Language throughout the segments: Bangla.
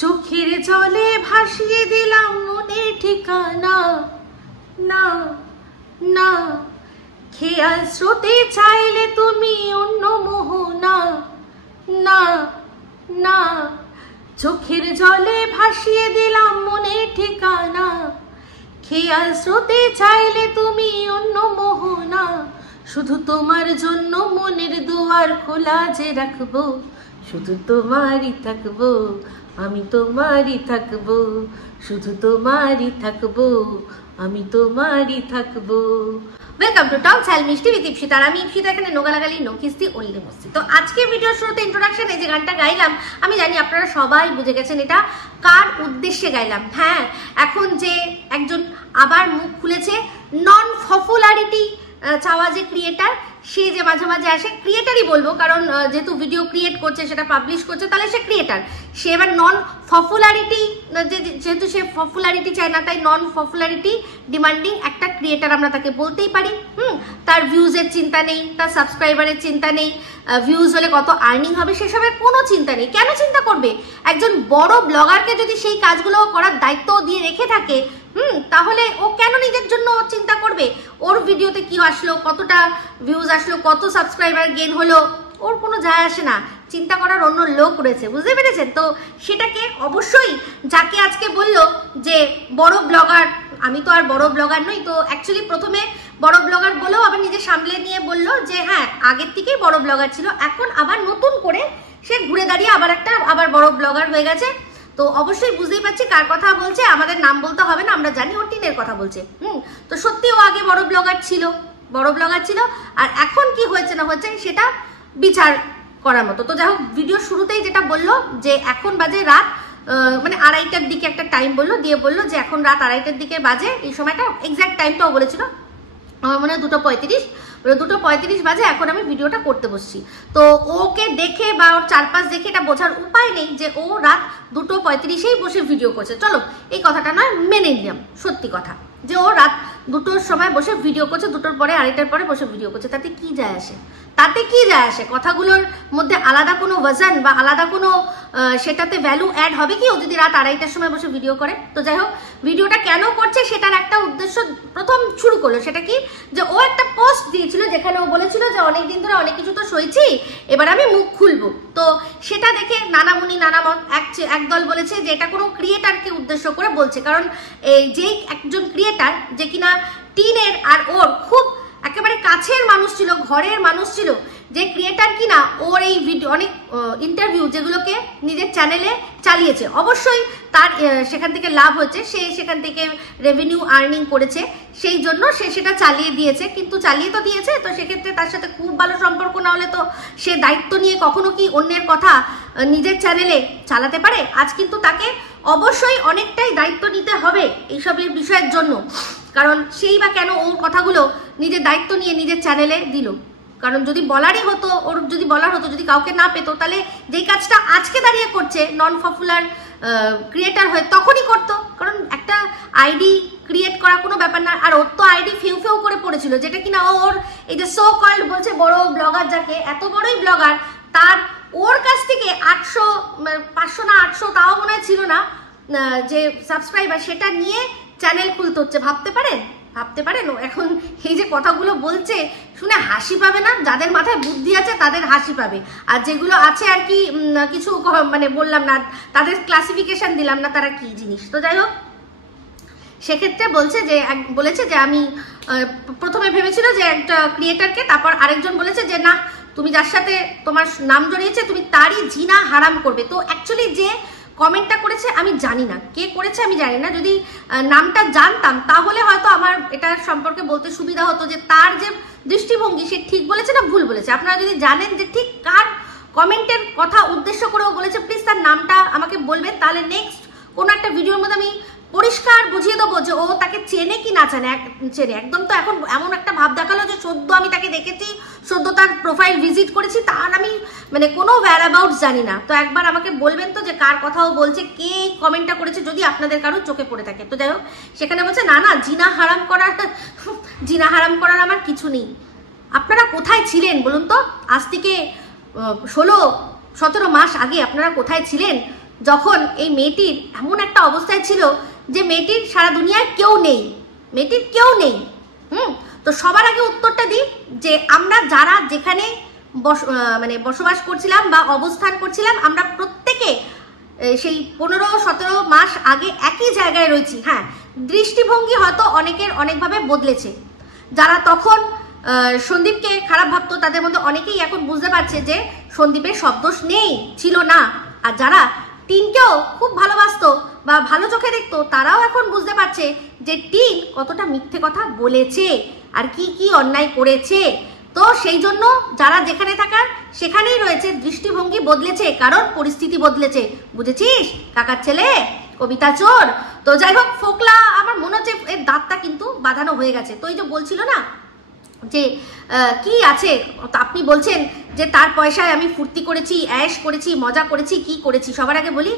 চোখের জলে ভাসিয়ে দিলাম মনের ঠিকানা, না না খেয়াল স্রোতে চাইলে তুমি অন্য মোহনা, না না চোখের জলে ভাসিয়ে দিলাম মনের ঠিকানা, খেয়াল স্রোতে চাইলে তুমি অন্য মোহনা। শুধু তোমার জন্য মনের দুয়ার খোলা যে রাখবো, শুধু তোমারই থাকবো, আমি তোমারই থাকবো, শুধু তোমারই থাকবো, আমি তোমারই থাকবো। ওয়েলকাম টু টক ঝাল মিষ্টি উইথ ইপসিতা। আর আমি ইপসিতা, এখানে নোগালাগালি নো কিস্তি ওনলি মস্তি। তো আজকে ভিডিওর শুরুতে ইন্ট্রোডাকশনে যে গানটা গাইলাম, আমি জানি আপনারা সবাই বুঝে গেছেন এটা কার উদ্দেশ্যে গাইলাম। হ্যাঁ, এখন যে একজন আবার মুখ খুলেছে, নন পপুলারিটি চাওয়া যে ক্রিয়েটার, সে যে মাঝে মাঝে আসে, ক্রিয়েটারই বলবো কারণ যেহেতু ভিডিও ক্রিয়েট করছে, সেটা পাবলিশ করছে, তাহলে সে ক্রিয়েটার। সে এবার নন পপুলারিটি, যেহেতু সে পপুলারিটি চায় না, তাই নন পপুলারিটি ডিমান্ডিং একটা ক্রিয়েটার আমরা তাকে বলতেই পারি। তার ভিউজের চিন্তা নেই, তার সাবস্ক্রাইবারের চিন্তা নেই, ভিউজ হলে কত আর্নিং হবে সেসবের কোনো চিন্তা নেই। কেন চিন্তা করবে? একজন বড় ব্লগারকে যদি সেই কাজগুলো করার দায়িত্ব দিয়ে রেখে থাকে, তাহলে ও কেন নিজের জন্য চিন্তা করবে? ওর ভিডিওতে কি আসলো, কতটা ভিউজ আসলো, কত সাবস্ক্রাইবার গেইন হলো, ওর কোনো যায় আসে না। চিন্তা করার অন্য লোক রয়েছে, বুঝতে পেরেছেন? তো সেটাকে অবশ্যই যাকে আজকে বললো যে বড় ব্লগার, আমি তো আর বড় ব্লগার নই, তো অ্যাকচুয়ালি প্রথমে বড় ব্লগার বলেও আবার নিজে সামলে নিয়ে বললো যে হ্যাঁ আগের থেকেই বড় ব্লগার ছিল, এখন আবার নতুন করে সে ঘুরে দাঁড়িয়ে আবার বড় ব্লগার হয়ে গেছে। তো অবশ্যই বুঝতেই পারছি কার কথা বলছে, আমাদের নাম বলতে হবে না, আমরা জানি ওর টিনের কথা বলছে। তো সত্যি ও আগে বড় ব্লগার ছিল, আর এখন কি হয়েছে না হয়েছে সেটা বিচার করার মতো। তো যাই হোক, ভিডিও শুরুতেই যেটা বললো যে এখন বাজে রাত মানে 2:30টার দিকে একটা টাইম বললো, দিয়ে বললো যে এখন রাত 2:30টার দিকে বাজে। এই সময়টা এক্স্যাক্ট টাইমটাও বলেছিল, আমার মনে হয় 2:35 বাজে, এখন আমি ভিডিওটা করতে বসছি। তো ওকে দেখে বা ওর চারপাশ দেখে এটা বোঝার উপায় নেই যে ও রাত 2:35-এই বসে ভিডিও করছে। চলো এই কথাটা নয় মেনে নিলাম, সত্যি কথা যে ও রাত 2টোর সময় বসে ভিডিও করছে, 2টোর পরে 2:30টার পরে বসে ভিডিও করছে, তাতে কি যায় আসে? কথাগুলোর মধ্যে আলাদা কোনো ওয়াজন বা আলাদা কোনো সেটাতে ভ্যালু অ্যাড হবে কি ও যদি রাত 2:30টার সময় বসে ভিডিও করে? তো যাই হোক, ভিডিওটা কেন করছে সেটার একটা উদ্দেশ্য প্রথম শুরু করলো। সেটা কি, যে ও একটা পোস্ট দিয়েছিল যেখানে ও বলেছিল যে অনেকদিন ধরে অনেক কিছু তো সইছি, এবার আমি মুখ খুলবো। তো সেটা দেখে নানামুনি নানামত একদল বলেছে যে এটা কোনো ক্রিয়েটারকে উদ্দেশ্য করে বলছে, কারণ এই যেই একজন ক্রিয়েটার যে কিনা টিনের আর ওর খুব একেবারে কাছের মানুষ ছিল, ঘরের মানুষ ছিল, যে ক্রিয়েটার কিনা ওর এই ভিডিও অনেক ইন্টারভিউ যেগুলোকে নিজের চ্যানেলে চালিয়েছে, অবশ্যই তার সেখান থেকে লাভ হচ্ছে, সে সেখান থেকে রেভিনিউ আর্নিং করেছে, সেই জন্য সে সেটা চালিয়ে দিয়েছে। কিন্তু চালিয়ে তো দিয়েছে, তো সেক্ষেত্রে তার সাথে খুব ভালো সম্পর্ক না হলে তো সে দায়িত্ব নিয়ে কখনো কি অন্যের কথা নিজের চ্যানেলে চালাতে পারে? আজ কিন্তু তাকে অবশ্যই অনেকটাই দায়িত্ব নিতে হবে এইসবের বিষয়ের জন্য, কারণ সেই বা কেন ওর কথাগুলো নিজের দায়িত্ব নিয়ে নিজের চ্যানেলে দিল। কারণ যদি বলারই হতো, ওর যদি বলার হতো, যদি কাউকে না পেতো, তাহলে যেই কাজটা আজকে দাঁড়িয়ে করছে নন পপুলার ক্রিয়েটার হয়ে তখনই করতো। কারণ একটা আইডি ক্রিয়েট করা কোনো ব্যাপার না, আর ওর তো আইডি ফেউ করে পড়েছিল, যেটা কিনা ওর এই যে সো কল্ড বলছে বড় ব্লগার, যাকে এত বড়ই ব্লগার, তার ওর কাছ থেকে 500 না 800 তাও মনে হয় ছিল না যে সাবস্ক্রাইবার, সেটা নিয়ে চ্যানেল খুলতে হচ্ছে। ভাবতে পারেন? এখন এই যে কথাগুলো বলছে শুনে হাসি পাবে না? যাদের মাথায় বুদ্ধি আছে তাদের হাসি পাবে, আর যেগুলো আছে আর কি কিছু মানে বললাম না, তাদের ক্লাসিফিকেশন দিলাম না তারা কি জিনিস। তো যাই হোক, সেক্ষেত্রে বলেছে যে আমি প্রথমে ভেবেছিল যে একটা ক্রিয়েটারকে, তারপর আরেকজন বলেছে যে না, তুমি যার সাথে তোমার নাম জড়িয়েছে তুমি তারই জিনা হারাম করবে। তো অ্যাকচুয়ালি যে কমেন্টটা করেছে আমি জানি না কে করেছে, আমি জানি না। যদি নামটা জানতাম তাহলে হয়তো আমার এটার সম্পর্কে বলতে সুবিধা হতো যে তার যে দৃষ্টিভঙ্গি সে ঠিক বলেছে না ভুল বলেছে। আপনারা যদি জানেন যে ঠিক কার কমেন্টের কথা উদ্দেশ্য করেও বলেছে, প্লিজ তার নামটা আমাকে বলবেন, তাহলে নেক্সট কোনো একটা ভিডিওর মধ্যে আমি পরিষ্কার বুঝিয়ে দেবো যে ও তাকে চেনে কি না চেনে। একদম তো এখন এমন একটা ভাব দেখালো যে সদ্য আমি তাকে দেখেছি, সদ্য তার প্রোফাইল ভিজিট করেছি, তার আমি মানে কোনো whereabouts জানি না। তো একবার আমাকে বলবেন তো যে কার কথাও বলছে, কে কমেন্টটা করেছে, যদি আপনাদের কারো চোখে পড়ে থাকে। তো যাই হোক, সেখানে বলছে না জিনা হারাম করার আমার কিছু নেই। আপনারা কোথায় ছিলেন বলুন তো? আজ থেকে 16-17 মাস আগে আপনারা কোথায় ছিলেন? যখন এই মেয়েটির এমন একটা অবস্থায় ছিল যে মেয়েটির সারা দুনিয়ায় কেউ নেই, মেয়েটির কেউ নেই। তো সবার আগে উত্তরটা দিই যে আমরা যারা যেখানে বসবাস করছিলাম বা অবস্থান করছিলাম, আমরা প্রত্যেকে সেই 15-17 মাস আগে একই জায়গায় রয়েছি। হ্যাঁ, দৃষ্টিভঙ্গি হয়তো অনেকের অনেকভাবে বদলেছে। যারা তখন সন্দীপকে খারাপ ভাবতো তাদের মধ্যে অনেকেই এখন বুঝতে পারছে যে সন্দীপের সব দোষ নেই, ছিল না। আর যারা টিনকেও খুব ভালোবাসতো বা ভালো চোখে দেখতো তারাও এখন বুঝতে পারছে যে টিন কতটা মিথ্যে কথা বলেছে আর কি কি অন্যায় করেছে। তো সেই জন্য যারা যেখানে থাকার সেখানেই রয়েছে, দৃষ্টিভঙ্গি বদলেছে কারণ পরিস্থিতি বদলেছে। বুঝেছিস কাকার ছেলে, কবিতা চোর। তো যাই হোক, ফোকলা আমার মনে হচ্ছে এর দাঁতটা কিন্তু বাঁধানো হয়ে গেছে। তো এই যে বলছিল না যে কি আছে, আপনি বলছেন যে তার পয়সায় আমি ফুর্তি করেছি, অ্যাশ করেছি, মজা করেছি, কি করেছি। সবার আগে বলি,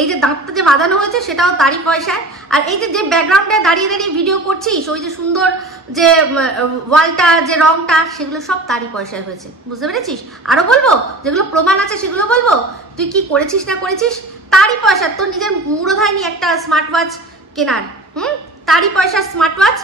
এই যে দাঁতটা যে বাঁধানো হয়েছে সেটাও তারই পয়সায়। আর এই যে ব্যাকগ্রাউন্ডে দাঁড়িয়ে দাঁড়িয়ে ভিডিও করছিস, ওই যে সুন্দর যে ওয়ালটা, যে রংটা, সেগুলো সব তারই পয়সায় হয়েছে। বুঝতে পেরেছিস? আরো বলবো, যেগুলো প্রমাণ আছে সেগুলো বলবো। তুই কি করেছিস না করেছিস তারই পয়সা। তোর নিজের মুড়ো হয়নি একটা স্মার্ট ওয়াচ কেনার, তারই পয়সা স্মার্ট ওয়াচ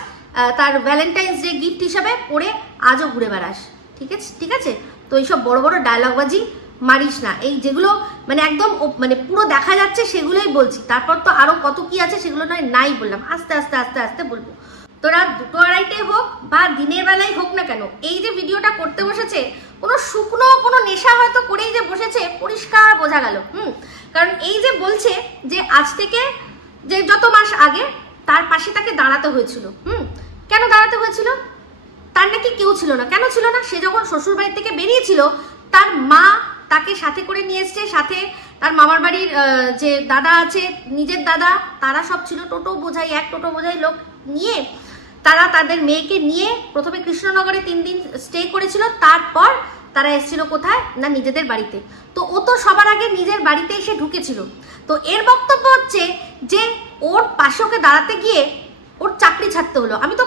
তার ভ্যালেন্টাইন্স ডে গিফট হিসাবে পরে আজও ঘুরে বেড়াস। ঠিক আছে, ঠিক আছে। তো এইসব বড় বড় ডায়লগবাজি মারিস না। এই যেগুলো মানে একদম মানে পুরো দেখা যাচ্ছে সেগুলোই বলছি। তারপর তো আরো কত কি আছে সেগুলো নয় নাই বললাম, আস্তে আস্তে আস্তে আস্তে বলবো। তো রাত 2-2:30 হোক বা দিনের বেলায় হোক না কেন, এই যে ভিডিওটা করতে বসেছে কোনো শুকনো কোনো নেশা হয়তো করেই যে বসেছে, পরিষ্কার বোঝা গেল। কারণ এই যে বলছে যে আজ থেকে যে যত মাস আগে তার পাশে তাকে দাঁড়াতে হয়েছিল। কেন দাঁড়াতে হয়েছিল? তার নাকি কেউ ছিল না। কেন ছিল না? সে যখন শ্বশুর বাড়ি থেকে বেরিয়েছিল তার মা তাকে সাথে করে নিয়ে এসছে, সাথে তার মামার বাড়ির যে দাদা আছে, নিজের দাদা, তারা সব ছিল। টোটো বোঝাই, এক টোটো বোঝাই লোক নিয়ে তারা তাদের মেয়েকে নিয়ে প্রথমে কৃষ্ণনগরে 3 দিন স্টে করেছিল। তারপর তারা এসেছিল কোথায় না নিজেদের বাড়িতে। তো ও তো সবার আগে নিজের বাড়িতে এসে ঢুকেছিল। তো এর বক্তব্য হচ্ছে যে ওর পাশে ওকে দাঁড়াতে গিয়ে ওর চাকরি ছাড়তে হলো। আমি তো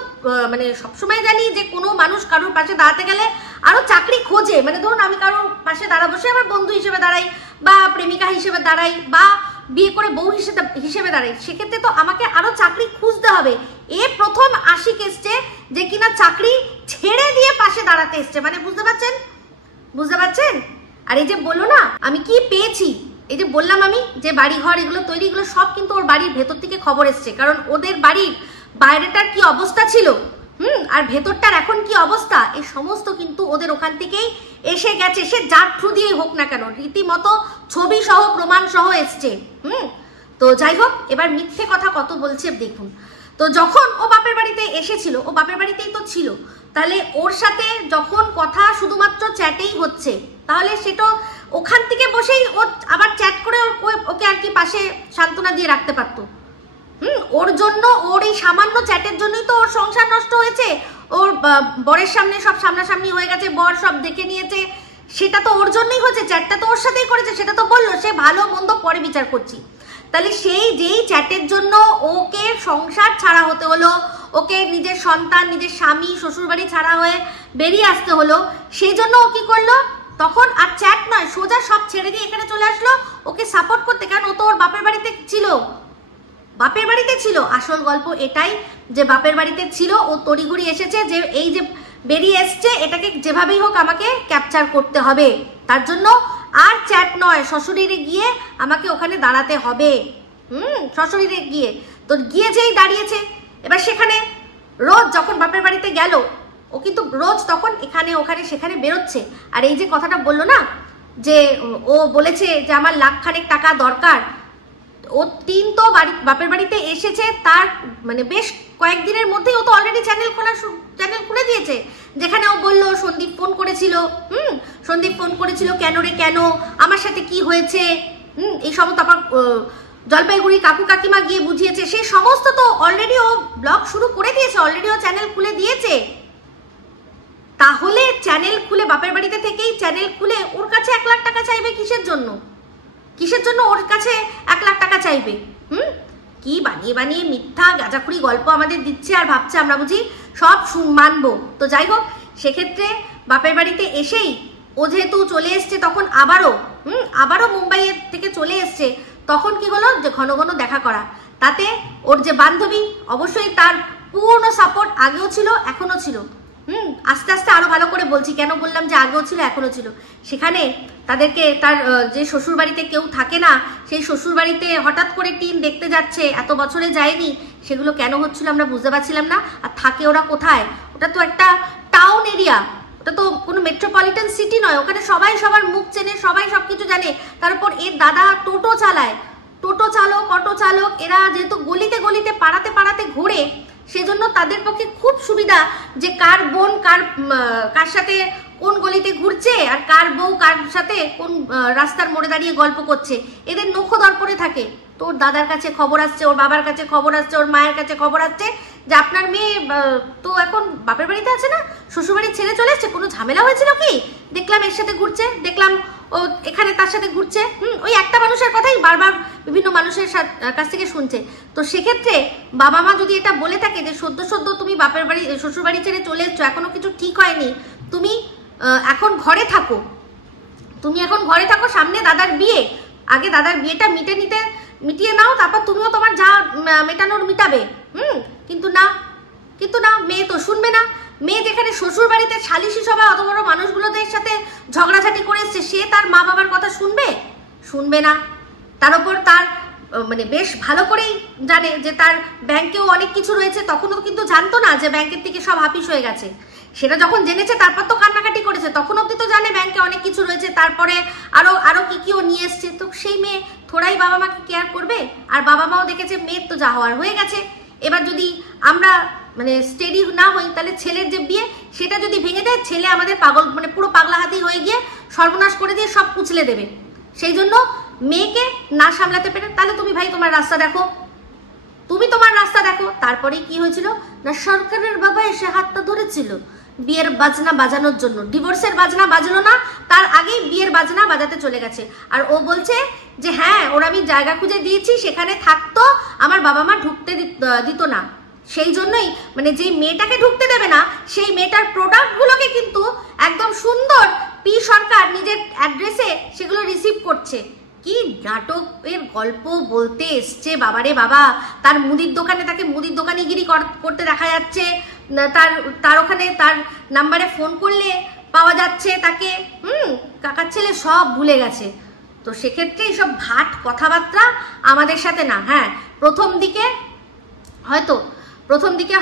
মানে সবসময় জানি যে কোনো মানুষ কারোর পাশে দাঁড়াতে গেলে আরো চাকরি খোঁজে। মানে ধরুন আমি কারোর পাশে দাঁড়াবো, সে আমার বন্ধু হিসেবে দাঁড়াই বা প্রেমিকা হিসেবে দাঁড়াই বা বিয়ে করে বউ হিসেবে দাঁড়াই, সেক্ষেত্রে তো আমাকে আরো চাকরি খুঁজতে হবে। এ প্রথম আশিক এসছে যে কিনা চাকরি ছেড়ে দিয়ে পাশে দাঁড়াতে এসছে। মানে বুঝতে পারছেন? বুঝতে পারছেন? আর এই যে বললো না আমি কি পেয়েছি, এই যে বললাম আমি যে বাড়ি ঘর এগুলো তৈরি, এগুলো সব কিন্তু ওর বাড়ির ভেতর থেকে খবর এসছে। কারণ ওদের বাড়ির বাইরেটার কি অবস্থা ছিল আর ভেতরটার এখন কি অবস্থা, এই সমস্ত কিন্তু ওদের ওখান থেকেই এসে গেছে। সে যার থ্রু দিয়ে হোক না কেন, রীতিমতো ছবি সহ প্রমাণ সহ এসছে। তো যাই হোক, এবার মিথ্যে কথা কত বলছে দেখুন। তো যখন ও বাপের বাড়িতে এসেছিল, ও বাপের বাড়িতেই তো ছিল, তাহলে ওর সাথে যখন কথা শুধুমাত্র চ্যাটেই হচ্ছে, তাহলে সেটা ওখান থেকে বসেই ও আবার চ্যাট করে ওকে আর কি পাশে সান্ত্বনা দিয়ে রাখতে পারতো। ওর জন্য, ওর এই সামান্য চ্যাটের জন্যই তো ওর সংসার নষ্ট হয়েছে। ওর বরের সামনে সব সামনাসামনি হয়ে গেছে, বর সব দেখে নিয়েছে, সেটা তো ওর জন্যই হয়েছে। চ্যাটটা তো ওর সাথেই করেছে, সেটা তো বললো। সে ভালো মন্দ পরে বিচার করছি। তাহলে সেই যেই চ্যাটের জন্য ওকে সংসার ছাড়া হতে হলো, ওকে নিজের সন্তান, নিজের স্বামী, শ্বশুরবাড়ি ছাড়া হয়ে বেরিয়ে আসতে হলো, সেই জন্য ও কি করলো তখন আর চ্যাট নয়, সোজা সব ছেড়ে দিয়ে এখানে চলে আসলো ওকে সাপোর্ট করতে। কারণ ও তো ওর বাপের বাড়িতে ছিল, বাপের বাড়িতে ছিল। আসল গল্প এটাই যে বাপের বাড়িতে ছিল, ও তড়িঘড়ি এসেছে যে এই যে বেরিয়ে এসছে এটাকে যেভাবেই হোক আমাকে ক্যাপচার করতে হবে। তার জন্য আর চ্যাট নয়, শ্বশুরিরে গিয়ে আমাকে ওখানে দাঁড়াতে হবে। শ্বশুরিরে গিয়ে তো গিয়ে যেই দাঁড়িয়েছে, এবার সেখানে রোজ যখন বাপের বাড়িতে গেল ও কিন্তু রোজ তখন এখানে ওখানে সেখানে বেরোচ্ছে। আর এই যে কথাটা বললো না যে ও বলেছে যে আমার লাখখানেক টাকা দরকার, ও টিন তো বাপের বাড়িতে এসেছে তার মানে বেশ কয়েকদিনের মধ্যেই ও তো অলরেডি চ্যানেল খুলে দিয়েছে, যেখানে ও বললো সন্দীপ ফোন করেছিল। সন্দীপ ফোন করেছিল কেন রে, কেন আমার সাথে কি হয়েছে, এই সমস্ত আবার জলপাইগুড়ি কাকু কাকিমা গিয়ে বুঝিয়েছে, সেই সমস্ত তো অলরেডি ও ব্লগ শুরু করে দিয়েছে, অলরেডি ও চ্যানেল খুলে দিয়েছে। তাহলে চ্যানেল খুলে বাপের বাড়িতে থেকেই চ্যানেল খুলে ওর কাছে 1 লাখ টাকা চাইবে কিসের জন্য? কিসের জন্য ওর কাছে 1 লাখ টাকা চাইবে? কি বানিয়ে বানিয়ে মিথ্যা গাঁজাখুরি গল্প আমাদের দিচ্ছে আর ভাবছে আমরা বুঝি সব মানবো। তো যাই হোক, সেক্ষেত্রে বাপের বাড়িতে এসেই ও যেহেতু চলে এসছে তখন আবারও মুম্বাইয়ের থেকে চলে এসছে, তখন কি হলো, যে ঘন ঘন দেখা করা, তাতে ওর যে বান্ধবী অবশ্যই তার পূর্ণ সাপোর্ট আগেও ছিল এখনো ছিল। আস্তে আস্তে আরো ভালো করে বলছি, কেন বললাম যে আগেও ছিল এখনো ছিল। সেখানে তাদেরকে তার যে শ্বশুর বাড়িতে কেউ থাকে না, সেই শ্বশুর বাড়িতে হঠাৎ করে টিন দেখতে যাচ্ছে, এত বছরে যায়নি, সেগুলো কেন হচ্ছিল আমরা বুঝতে পারছিলাম না। আর থাকে ওরা কোথায়? ওটা তো একটা টাউন এরিয়া, ওটা তো কোনো মেট্রোপলিটন সিটি নয়, ওখানে সবাই সবার মুখ চেনে, সবাই সবকিছু জানে। তার উপর এর দাদা টোটো চালায়, টোটো চালক, অটো চালক, এরা যেহেতু গলিতে গলিতে পাড়াতে পাড়াতে ঘোরে, সেজন্য তাদের পক্ষে খুব সুবিধা যে কার বোন কার সাথে কোন গলিতে ঘুরছে, আর কার বউ কার সাথে কোন রাস্তার মোড়ে দাঁড়িয়ে গল্প করছে, এদের নখ দর্পণে থাকে। তো ওর দাদার কাছে খবর আসছে, ওর বাবার কাছে খবর আসছে, ওর মায়ের কাছে খবর আসছে যে আপনার মেয়ে তো এখন বাপের বাড়িতে আছে না, শ্বশুরবাড়ি ছেড়ে চলে এসছে, কোনো ঝামেলা হয়েছিল কি? দেখলাম এর সাথে ঘুরছে, দেখলাম ও এখানে তার সাথে ঘুরছে। ওই একটা মানুষের কথাই বারবার বিভিন্ন মানুষের কাছ থেকে শুনছে। তো সেক্ষেত্রে বাবা মা যদি এটা বলে থাকে যে সদ্য সদ্য তুমি বাপের বাড়ি শ্বশুর বাড়ি ছেড়ে চলে এসছো, এখনো কিছু ঠিক হয়নি, তুমি এখন ঘরে থাকো, তুমি এখন ঘরে থাকো, সামনে দাদার বিয়ে, আগে দাদার বিয়েটা মিটিয়ে নাও, তারপর তুমিও তোমার যা মেটানোর মিটাবে। কিন্তু না, মেয়ে তো শুনবে না। মেয়ে যেখানে শ্বশুর বাড়িতে সালিশি সভা অত বড় মানুষগুলোদের সাথে ঝগড়াঝাটি করে এসছে, সে তার মা বাবার কথা শুনবে না। তার উপর তার মানে বেশ ভালো করেই জানে যে তার ব্যাংকেও অনেক কিছু রয়েছে, তখনও কিন্তু জানতো না যে ব্যাংকের থেকে সব হাফিস হয়ে গেছে। সেটা যখন জেনেছে তারপর তো কান্নাকাটি করেছে, তখন অব্দি তো জানে ব্যাংকে অনেক কিছু রয়েছে, তারপরে আরো কি ও নিয়ে এসছে। তো সেই মেয়ে থোড়াই বাবা মাকে কেয়ার করবে? আর বাবা মাও দেখেছে মেয়ের তো যা হওয়ার হয়ে গেছে, এবার যদি আমরা মানে স্টেডি না হই, তাহলে ছেলের যে বিয়ে সেটা যদি ভেঙে দেয়, ছেলে আমাদের পাগল মানে পুরো পাগলাহাতি হয়ে গিয়ে সর্বনাশ করে দিয়ে সব কুচলে দেবে। সেই জন্য মেয়েকে না সামলাতে পেরে, তাহলে তুমি ভাই তোমার রাস্তা দেখো, তারপরে কি হয়েছিল না, সরকারের বাবা এসে হাতটা ধরেছিল বিয়ের বাজনা বাজানোর জন্য। ডিভোর্সের বাজনা বাজলো না, তার আগেই বিয়ের বাজনা বাজাতে চলে গেছে। আর ও বলছে যে হ্যাঁ, ওর আমি জায়গা খুঁজে দিয়েছি, সেখানে থাকতো, আমার বাবা মা ঢুকতে দিত না। সেই জন্যই মানে যে মেয়েটাকে ঢুকতে দেবে না, সেই মেয়েটার প্রোডাক্টগুলোকে কিন্তু একদম সুন্দর পি সরকার নিজের অ্যাড্রেসে সেগুলো রিসিভ করছে। কি নাটকের গল্প বলতে এসছে বাবারে বাবা। তার মুদির দোকানে তাকে মুদির দোকানিগিরি করতে দেখা যাচ্ছে, তার ওখানে তার নাম্বারে ফোন করলে পাওয়া যাচ্ছে তাকে। কাকার ছেলে সব ভুলে গেছে। তো সেক্ষেত্রে এইসব ভাট কথাবার্তা আমাদের সাথে না। হ্যাঁ, প্রথম দিকে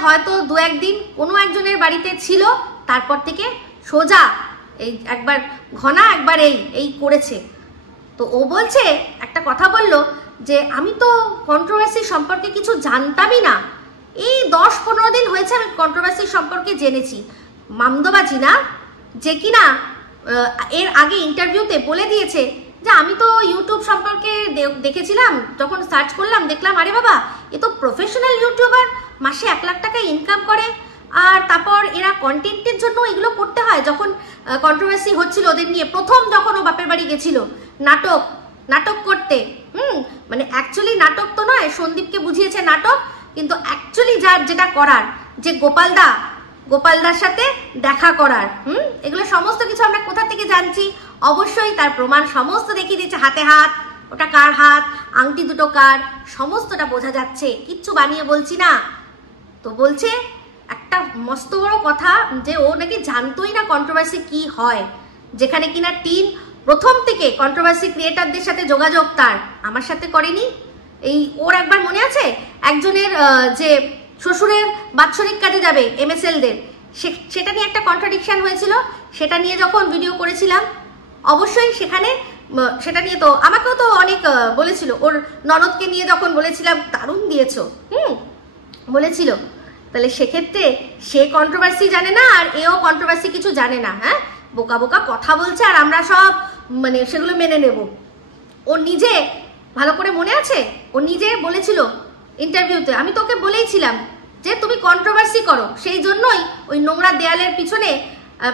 হয়তো দু একদিন কোনো একজনের বাড়িতে ছিল, তারপর থেকে সোজা এই একবার ঘনা একবার এই করেছে। তো ও বলছে, একটা কথা বলল যে আমি তো কন্ট্রোভার্সি সম্পর্কে কিছু জানতামই না, এই 10-15 দিন হয়েছে আমি কন্ট্রোভার্সি সম্পর্কে জেনেছি। মামদোবাজি না, যে কিনা এর আগে ইন্টারভিউতে বলে দিয়েছে যে আমি তো ইউটিউব সম্পর্কে দেখেছিলাম, যখন সার্চ করলাম দেখলাম আরে বাবা, এ তো প্রফেশনাল ইউটিউবার, মাসে 1 লাখ টাকা ইনকাম করে। আর তারপর এরা কন্টেন্টের জন্য এগুলো করতে হয়। যখন কন্ট্রোভার্সি হচ্ছিল ওদের নিয়ে, প্রথম যখন ও বাপের বাড়ি গেছিল নাটক করতে, মানে অ্যাকচুয়ালি নাটক তো নয়, সন্দীপকে বুঝিয়েছে নাটক, কিন্তু অ্যাকচুয়ালি যেটা করার, যে গোপালদার সাথে দেখা করার, এগুলো সমস্ত কিছু আমরা কোথা থেকে জানছি? অবশ্যই তার প্রমাণ সমস্ত দেখিয়ে দিচ্ছে, হাতে হাত, ওটা কার হাত, আংটি দুটো কার, সমস্তটা বোঝা যাচ্ছে, কিচ্ছু বানিয়ে বলছি না। তো বলছে একটা মস্ত বড় কথা যে ও নাকি জানতোই না কন্ট্রোভার্সি কি হয়, যেখানে কিনা টিন প্রথম থেকে কন্ট্রোভার্সি ক্রিয়েটারদের সাথে যোগাযোগ তার, আমার সাথে করেনি। এই ওর একবার মনে আছে একজনের যে শ্বশুরের বাৎসরিক কাজে যাবে MSLদের, সেটা নিয়ে একটা কন্ট্রাডিকশন হয়েছিল, সেটা নিয়ে যখন ভিডিও করেছিলাম, অবশ্যই সেখানে সেটা নিয়ে তো আমাকেও তো অনেক বলেছিল, ওর ননদকে নিয়ে যখন বলেছিলাম দারুণ দিয়েছো বলেছিল। তাহলে সেক্ষেত্রে সে কন্ট্রোভার্সি জানে না, আর এও কন্ট্রোভার্সি কিছু জানে না। হ্যাঁ, বোকা বোকা কথা বলছে, আর আমরা সব মানে সেগুলো মেনে নেব। ও নিজে ভালো করে মনে আছে, ও নিজে বলেছিল ইন্টারভিউতে, আমি তোকে বলেইছিলাম যে তুমি কন্ট্রোভার্সি করো, সেই জন্যই ওই নোংরা দেয়ালের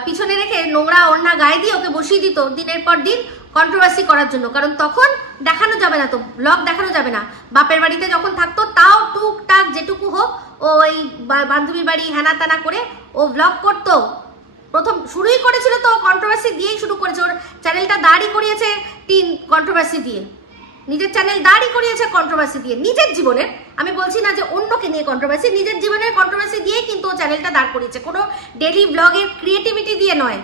পিছনে রেখে নোংরা ওড়না গায়ে দিয়ে ওকে বসিয়ে দিত দিনের পর দিন কন্ট্রোভার্সি করার জন্য। কারণ তখন দেখানো যাবে না, তো ব্লগ দেখানো যাবে না। বাপের বাড়িতে যখন থাকতো তাও টুকটাক যেটুকু হোক ও ওই বান্ধবীর বাড়ি হেনা তানা করে ও ব্লগ করতো। প্রথম শুরুই করেছিল তো কন্ট্রোভার্সি দিয়েই শুরু করেছে, ওর চ্যানেলটা দাঁড়ি করিয়েছে টিন কন্ট্রোভার্সি দিয়ে। নিজের চ্যানেল দাঁড়ি করিয়েছে কন্ট্রোভার্সি দিয়ে, নিজের জীবনের, আমি বলছি না যে অন্যকে নিয়ে কন্ট্রোভার্সি, নিজের জীবনের কন্ট্রোভার্সি দিয়ে কিন্তু ও চ্যানেলটা দাঁড় করিয়েছে, কোনো ডেইলি ব্লগের ক্রিয়েটিভিটি দিয়ে নয়,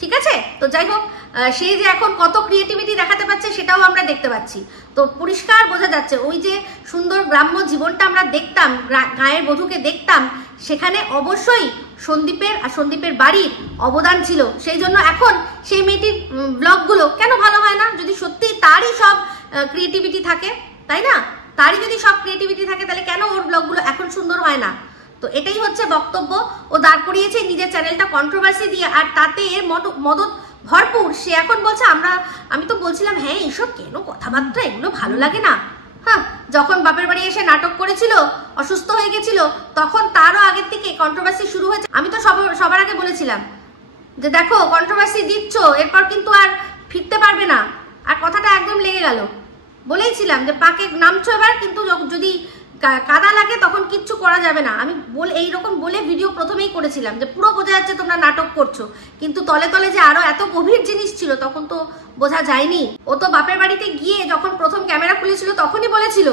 ঠিক আছে? তো যাই হোক, সে যে এখন কত ক্রিয়েটিভিটি দেখাতে পারছে সেটাও আমরা দেখতে পাচ্ছি। তো পরিষ্কার বোঝা যাচ্ছে ওই যে সুন্দর গ্রাম্য জীবনটা আমরা দেখতাম, গায়ের বধূকে দেখতাম, সেখানে অবশ্যই সন্দীপের বাড়ির অবদান ছিল। সেই জন্য এখন সেই মেয়েটির ব্লগগুলো কেন ভালো হয় না? যদি সত্যি তারই সব ক্রিয়েটিভিটি থাকে, তাই না? তারই যদি সব ক্রিয়েটিভিটি থাকে তাহলে কেন ওর ব্লগগুলো এখন সুন্দর হয় না? তো এটাই হচ্ছে বক্তব্য। ও দাঁড় করিয়েছে নিজের চ্যানেলটা কন্ট্রোভার্সি দিয়ে, আর তাতে এর মদত ভরপুর। সে এখন বলছে আমি তো বলছিলাম হ্যাঁ এইসব কেন কথাবার্তা, এগুলো ভালো লাগে না। হ্যাঁ, যখন বাপের বাড়ি এসে নাটক করেছিল, অসুস্থ হয়ে গেছিল, তখন তারও আগের থেকে কন্ট্রোভার্সি শুরু হয়েছে। আমি তো সবার আগে বলেছিলাম যে দেখো কন্ট্রোভার্সি দিচ্ছ, এরপর কিন্তু আর ফিরতে পারবে না। আর কথাটা একদম লেগে গেল, বলেইছিলাম যে পাকে নামছো এবার, কিন্তু যদি কাদা লাগে তখন কিচ্ছু করা যাবে না। আমি এইরকম বলে ভিডিও প্রথমেই করেছিলাম যে পুরো বোঝা যাচ্ছে তোমরা নাটক করছো, কিন্তু তলে তলে যে আরো এত গভীর জিনিস ছিল তখন তো বোঝা যায়নি। ও তো বাপের বাড়িতে গিয়ে যখন প্রথম ক্যামেরা খুলেছিল তখনই বলেছিল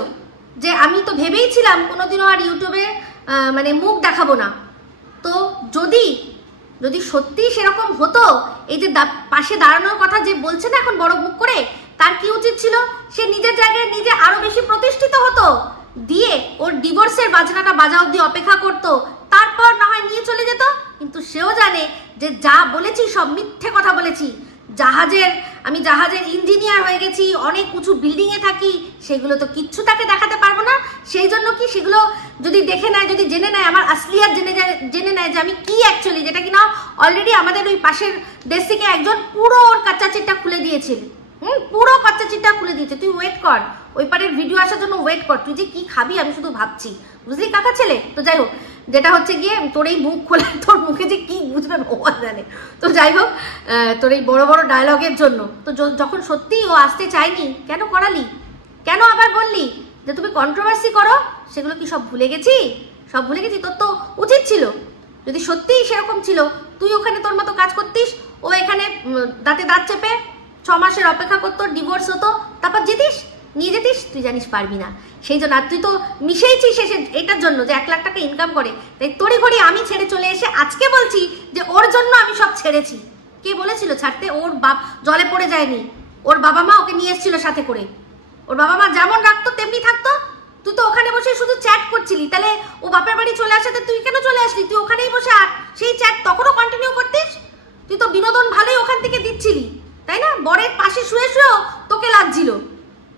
যে আমি তো ভেবেইছিলাম কোনোদিনও আর ইউটিউবে মানে মুখ দেখাবো না। তো যদি সত্যি সেরকম হতো, এই যে পাশে দাঁড়ানোর কথা যে বলছে না এখন বড় মুখ করে, তার কি উচিত ছিল? সে নিজের জায়গায় নিজে আরো বেশি প্রতিষ্ঠিত হতো, দিয়ে ওর ডিভোর্সের বাজনাটা বাজা অব্দি অপেক্ষা করতো, তারপর না হয় নিয়ে চলে যেত। কিন্তু সেও জানে যে যা বলেছি সব মিথ্যে কথা বলেছি। আমি জাহাজের ইঞ্জিনিয়ার হয়ে গেছি, অনেক উঁচু বিল্ডিংয়ে থাকি, সেগুলো তো কিচ্ছু তাকে দেখাতে পারবো না। সেই জন্য কি সেগুলো যদি দেখে নেয়, যদি জেনে নেয়, আমার আসলিয়াত জেনে নেয় যে আমি কি অ্যাকচুয়ালি, যেটা কিনা অলরেডি আমাদের ওই পাশের দেশ থেকে একজন পুরো ওর কাচ্চা চিটটা খুলে দিয়েছিল। পুরো কাচ্চা চিটটা খুলে দিয়েছে। তুই ওয়েট কর, ওই পারের ভিডিও আসার জন্য ওয়েট কর। তুই যে কি খাবি আমি শুধু ভাবছি, বুঝলি কাকা ছেলে? তো যাই হোক, যেটা হচ্ছে গিয়ে তোর এই মুখ খোলা, তোর মুখে যে কি বুঝবে ভগবান জানে। তো যাই হোক, তোর এই বড় বড় ডায়লগের জন্য তো যখন সত্যি ও আসতে চায়নি, কেন করালি? কেন আবার বললি যে তুমি কন্ট্রোভার্সি করো? সেগুলো কি সব ভুলে গেছি? সব ভুলে গেছি? তোর তো উচিত ছিল, যদি সত্যিই সেরকম ছিল, তুই ওখানে তোর মতো কাজ করতিস, ও এখানে দাঁতে দাঁত চেপে 6 মাসের অপেক্ষা করতো, ডিভোর্স হতো, তারপর নিয়ে যেতিস। তুই জানিস পারবি না, সেই জন্য। আর তুই তো মিশেইছিস এটার জন্য যে 1 লাখ টাকা ইনকাম করে, তাই তড়ি ঘড়ি আমি ছেড়ে চলে এসে আজকে বলছি যে ওর জন্য আমি সব ছেড়েছি। কে বলেছিল ছাড়তে? ওর বাপ জলে পড়ে যায়নি, ওর বাবা মা ওকে নিয়ে এসেছিল সাথে করে। ওর বাবা মা যেমন রাখতো তেমনি থাকতো। তুই তো ওখানে বসে শুধু চ্যাট করছিলি, তাহলে ও বাপের বাড়ি চলে আসাতে তুই কেন চলে আসলি? তুই ওখানেই বসে সেই চ্যাট তখনও কন্টিনিউ করতিস। তুই তো বিনোদন ভালোই ওখান থেকে দিচ্ছিলি, তাই না? বরের পাশে শুয়ে শুয়েও তোকে লাগছিল।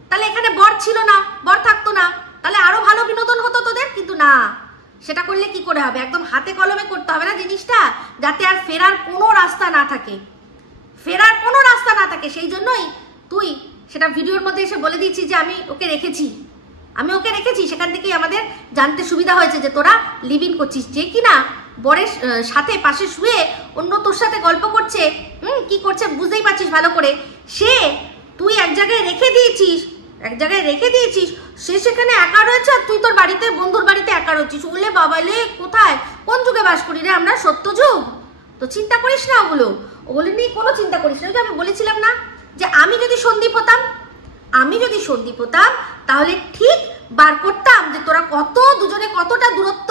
তাহলে এখানে বর ছিল না, বর থাকতো না, তাহলে আরো ভালো বিনোদন হতো তোদের। কিন্তু না, সেটা করলে কি করে হবে? একদম হাতে কলমে করতে হবে না জিনিসটা, যাতে আর ফেরার কোনো রাস্তা না থাকে, সেই জন্যই তুই সেটা ভিডিওর মধ্যে এসে বলে দিচ্ছি যে আমি ওকে রেখেছি। সেখান থেকেই আমাদের জানতে সুবিধা হয়েছে যে তোরা লিভ ইন করছিস, যে কিনা বরের সাথে পাশে শুয়ে অন্য তোর সাথে গল্প করছে। কি করছে বুঝতেই পারছিস ভালো করে। তুই এক জায়গায় রেখে দিয়েছিস, সে সেখানে একা রয়েছে, আর তুই তোর বাড়িতে বন্ধুর বাড়িতে একা রয়েছিস। ওলে বাবালে, কোথায় কোন যুগে বাস করি রে আমরা? সত্য যুগ। তো চিন্তা করিস না ওগুলো নিয়ে কোনো চিন্তা করিস না। আমি বলেছিলাম না যে আমি যদি সন্দীপ হতাম তাহলে ঠিক বার করতাম যে তোরা দুজনে কতটা দূরত্ব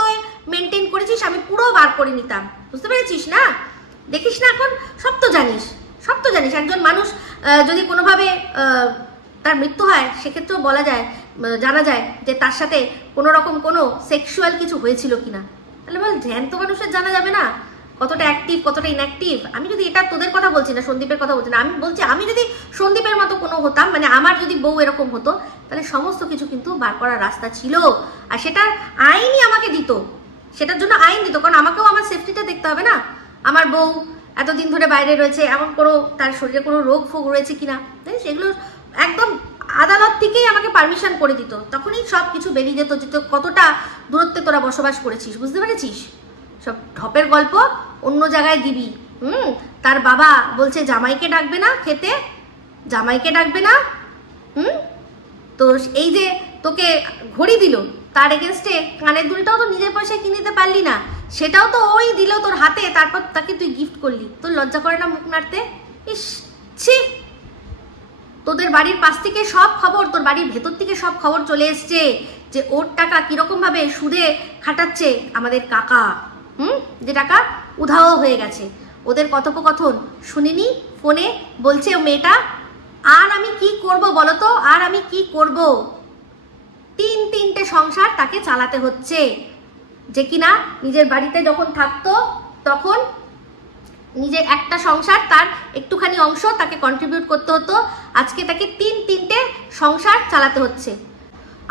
মেনটেন করেছিস, আমি পুরো বার করে নিতাম। বুঝতে পেরেছিস না? দেখিস না এখন? সব তো জানিস। একজন মানুষ যদি কোনোভাবে তার মৃত্যু হয়, সেক্ষেত্রেও জানা যায় যে তার সাথে কোনো রকম কোনো সেক্সুয়াল কিছু হয়েছিল কিনা। তাহলে বল, জ্যান্ত মানুষের জানা যাবে না কতটা অ্যাক্টিভ কতটা ইনঅ্যাক্টিভ? আমি যদি এটা তোদের কথা বলছি না, সন্দীপের কথা বলছি না, আমি বলছি আমি যদি সন্দীপের মতো কোনো হতাম, মানে আমার যদি বউ এরকম হতো, তাহলে সমস্ত কিছু কিন্তু বার করার রাস্তা ছিল। আর সেটা আইনই আমাকে দিত, সেটার জন্য আইন দিত। কারণ আমাকেও আমার সেফটিটা দেখতে হবে না। আমার বউ এতদিন ধরে বাইরে রয়েছে, এমন কোনো তার শরীরে কোনো রোগ ফোগ রয়েছে কিনা, সেগুলো একদম আদালত থেকেই আমাকে পারমিশন করে দিত। তখনই সব কিছু বেরিয়ে যেত যে কতটা দূরত্বে তোরা বসবাস করেছিস। বুঝতে পেরেছিস? সব ঢপের গল্প অন্য জায়গায় দিবি। তার বাবা বলছে জামাইকে ডাকবে না খেতে, তো এই যে তোকে ঘড়ি দিল, তার এগেনস্টে কানের দুলটাও তো নিজের পয়সায় কিনে দিতে পারলি না, সেটাও তো ওই দিল তোর হাতে, তারপর তাকে তুই গিফট করলি। তোর লজ্জা করে না মুখ নাড়তে? ইস, ছি। তোদের বাড়ির পাশ থেকে সব খবর, তোর বাড়ির ভেতর থেকে সব খবর চলে এসছে যে ওর টাকা কিরকম ভাবে সুদে খাটাচ্ছে আমাদের কাকা, যে টাকা উধাও হয়ে গেছে। ওদের কথোপকথন শুনিনি ফোনে, বলছে ও মেয়েটা, আর আমি কি করব বলতো, আর আমি কি করব, তিনটে সংসার তাকে চালাতে হচ্ছে। যে কিনা নিজের বাড়িতে যখন থাকতো তখন নিজের একটা সংসার, তার একটুখানি অংশ তাকে কন্ট্রিবিউট করতে হতো, আজকে তাকে তিনটে সংসার চালাতে হচ্ছে।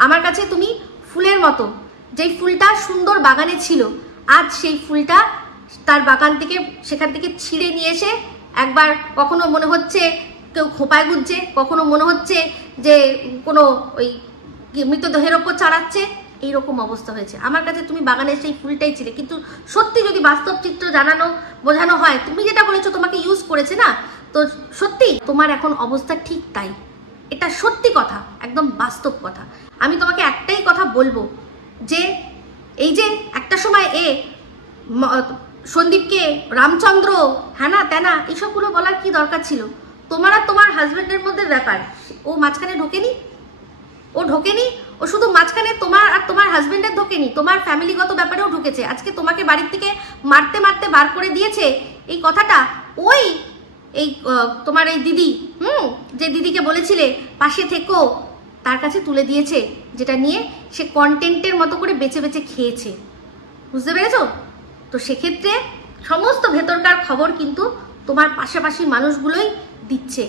আমার কাছে তুমি ফুলের মতো, যেই ফুলটা সুন্দর বাগানে ছিল, আজ সেই ফুলটা তার বাগান থেকে সেখান থেকে ছিঁড়ে নিয়ে এসে একবার কখনো মনে হচ্ছে কেউ খোঁপায় গুঁজছে, কখনো মনে হচ্ছে যে কোনো ওই মৃতদেহের ওপর চাড়াচ্ছে, এইরকম অবস্থা হয়েছে। আমার কাছে তুমি বাগানের সেই ফুলটাই ছিলে, কিন্তু সত্যি যদি বাস্তব চিত্র বোঝানো হয়, তুমি যেটা বলেছো তোমাকে ইউজ করেছে না, তো সত্যি তোমার এখন অবস্থা ঠিক তাই। এটা সত্যি কথা, একদম বাস্তব কথা। আমি তোমাকে একটাই কথা বলবো যে এই যে একটা সময় সন্দীপকে রামচন্দ্র হ্যানা ত্যানা এইসবগুলো বলার কি দরকার ছিল? তোমার আর তোমার হাজবেন্ডের মধ্যে ব্যাপার, ও মাঝখানে ঢোকেনি, ও শুধু মাঝখানে তোমার আর তোমার হাজবেন্ডের ঢোকেনি, তোমার ফ্যামিলিগত ব্যাপারেও ঢুকেছে। আজকে তোমাকে বাড়ির থেকে মারতে বার করে দিয়েছে, এই কথাটা ওই তোমার এই দিদি, যে দিদিকে বলেছিলে পাশে থেকো, তার কাছে তুলে দিয়েছে, যেটা নিয়ে সে কন্টেন্টের মতো করে বেছে বেছে খেয়েছে। বুঝতে পেরেছো? তো সেক্ষেত্রে সমস্ত ভেতরকার খবর কিন্তু তোমার পাশাপাশি মানুষগুলোই দিচ্ছে।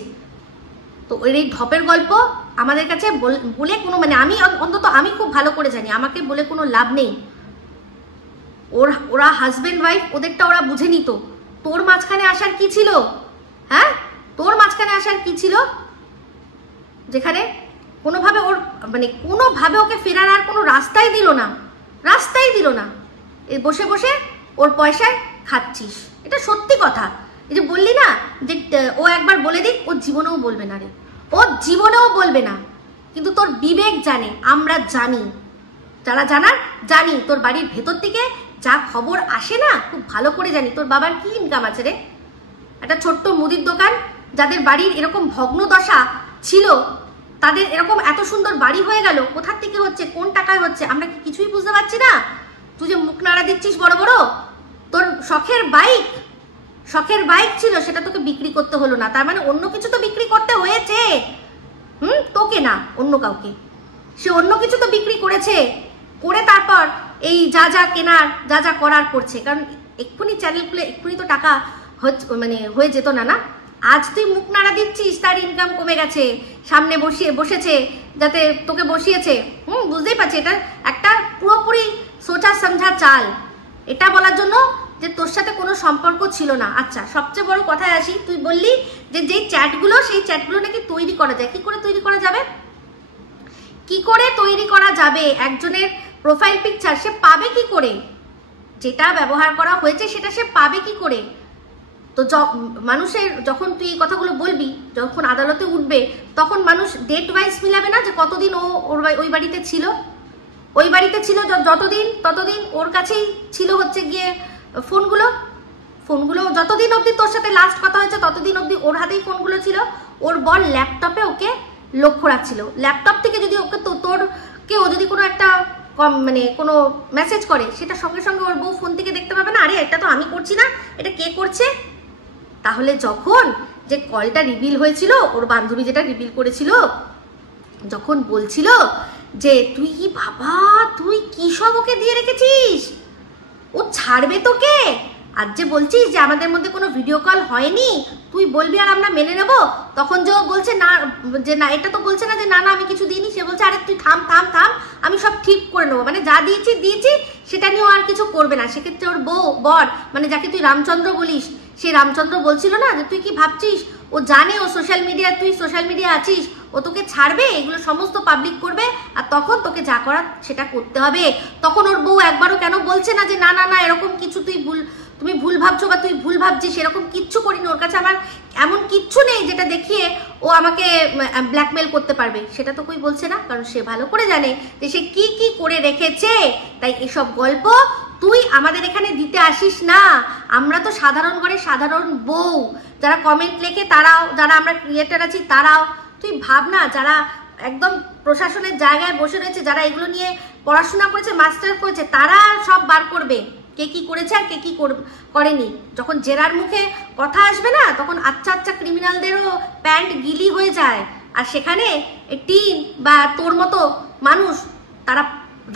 তো এই ধপের গল্প আমাদের কাছে বলে কোনো আমি অন্তত আমি খুব ভালো করে জানি, আমাকে বলে কোনো লাভ নেই। ওরা হাজবেন্ড ওয়াইফ, ওদেরটা ওরা বুঝে নিত। তোর মাঝখানে আসার কি ছিল? হ্যাঁ, তোর মাঝখানে আসার কি ছিল? যেখানে কোনোভাবে ওর কোনোভাবে ওকে ফেরার আর কোনো রাস্তাই দিল না। বসে বসে ওর পয়সায় খাচ্ছিস, এটা সত্যি কথা। এই যে বললি না যে ও একবার বলে দিক, ও জীবনেও বলবে না রে, ও জীবনেও বলবে না। কিন্তু তোর বিবেক জানে, আমরা জানি, যারা জানার জানি, তোর বাড়ির ভেতর থেকে যা খবর আসে না খুব ভালো করে জানি। তোর বাবার কি ইনকাম আছে রে? একটা ছোট্ট মুদির দোকান, যাদের বাড়ির এরকম ভগ্ন দশা ছিল, তাদের এরকম এত সুন্দর বাড়ি হয়ে গেল, কোথার থেকে হচ্ছে, কোন টাকায় হচ্ছে, আমরা কি কিছুই বুঝতে পারছি না? তুই যে মুখ নাড়া দিচ্ছিস বড় বড়, তোর শখের বাইক ছিল, সেটা তোকে বিক্রি করতে হলো না, তার মানে অন্য কিছু তো বিক্রি করতে হয়েছে। তোকে না, অন্য কাউকে। সে অন্য কিছু তো বিক্রি করেছে, করে তারপর এই যা কেনার যা করার করছে। কারণ এক্ষুনি চ্যানেল খুলে এক্ষুনি তো টাকা হয়ে যেত না। আজ তুই মুখ নাড়া দিচ্ছিস, তার ইনকাম কমে গেছে, সামনে বসেছে, যাতে তোকে বসিয়েছে। বুঝতেই পারছি এটা একটা পুরোপুরি সোচা সমঝা চাল, এটা বলার জন্য যে তোর সাথে কোনো সম্পর্ক ছিল না। আচ্ছা, সবচেয়ে বড় কথায় আসি, তুই বললি যে যেই চ্যাটগুলো, সেই চ্যাটগুলো নাকি তৈরি করা যায়। কি করে তৈরি করা যাবে? একজনের প্রোফাইল পিকচার সে পাবে কি করে? যেটা ব্যবহার করা হয়েছে সেটা সে পাবে কি করে? তো মানুষের যখন তুই এই কথাগুলো বলবি, যখন আদালতে উঠবে, তখন মানুষ ডেট ওয়াইজ মিলাবে না যে কতদিন ও ওই বাড়িতে ছিল। ততদিন ওর কাছেই ছিল হচ্ছে গিয়ে ফোনগুলো যতদিন অবধি তোর সাথে লাস্ট কথা হয়েছে ততদিন অবধি ওর হাতেই ফোনগুলো ছিল। ওর বর ল্যাপটপে ওকে লক্ষ্য রাখছিল। ল্যাপটপ থেকে যদি ওকে ও যদি কোনো একটা কোনো মেসেজ করে, সেটা সঙ্গে সঙ্গে ওর বউ ফোন থেকে দেখতে পাবে না, আরে এটা তো আমি করছি না, এটা কে করছে? তাহলে যখন যে কলটা রিভিল হয়েছিল, ওর বান্ধবী যেটা রিভিল করেছিল, যখন বলছিল যে তুই কি সব ওকে দিয়ে রেখেছিস, ও ছাড়বে তোকে, আর যে বলছিস যে আমাদের মধ্যে কোনো ভিডিও কল হয়নি, তুই বলবি আর আমরা মেনে নেব, তখন যে ও বলছে না, যে না, এটা তো বলছে না যে না আমি কিছু দিইনি, সে বলছে আরে তুই থাম, আমি সব ঠিক করে নেবো, যা দিয়েছি সেটা নিয়েও আর কিছু করবে না। সেক্ষেত্রে ওর বর যাকে তুই রামচন্দ্র বলিস, সেই রামচন্দ্র বলছিল না যে তুই কি ভাবছিস, ও জানে ও তুই সোশ্যাল মিডিয়া আছিস, ও তোকে ছাড়বে, এগুলো সমস্ত পাবলিক করবে, আর তখন তোকে যা করার সেটা করতে হবে। তখন ওর বউ একবারও কেন বলছে না যে না এরকম কিছু তুমি ভুল ভাবছো বা তুই ভুল ভাবছিস, এরকম কিচ্ছু করিনি, ওর কাছে আমার এমন কিচ্ছু নেই যেটা দেখিয়ে ও আমাকে ব্ল্যাকমেল করতে পারবে, সেটা তো কই বলছে না। কারণ সে ভালো করে জানে যে সে কি করে রেখেছে। তাই এসব গল্প তুই আমাদের এখানে দিতে আসিস না। আমরা তো সাধারণ ঘরে সাধারণ বউ, যারা কমেন্ট লেখে তারাও, যারা আমরা ক্রিয়েটার আছি তারাও, তুই ভাব না, যারা একদম প্রশাসনের জায়গায় বসে রয়েছে, যারা এগুলো নিয়ে পড়াশোনা করেছে, মাস্টার করেছে, তারা সব বার করবে কে কি করেছে আর কে কি করেনি। যখন জেরার মুখে কথা আসবে না, তখন আচ্ছা আচ্ছা ক্রিমিনালদেরও প্যান্ট গিলি হয়ে যায়। আর সেখানে টিন বা তোর মতো মানুষ তারা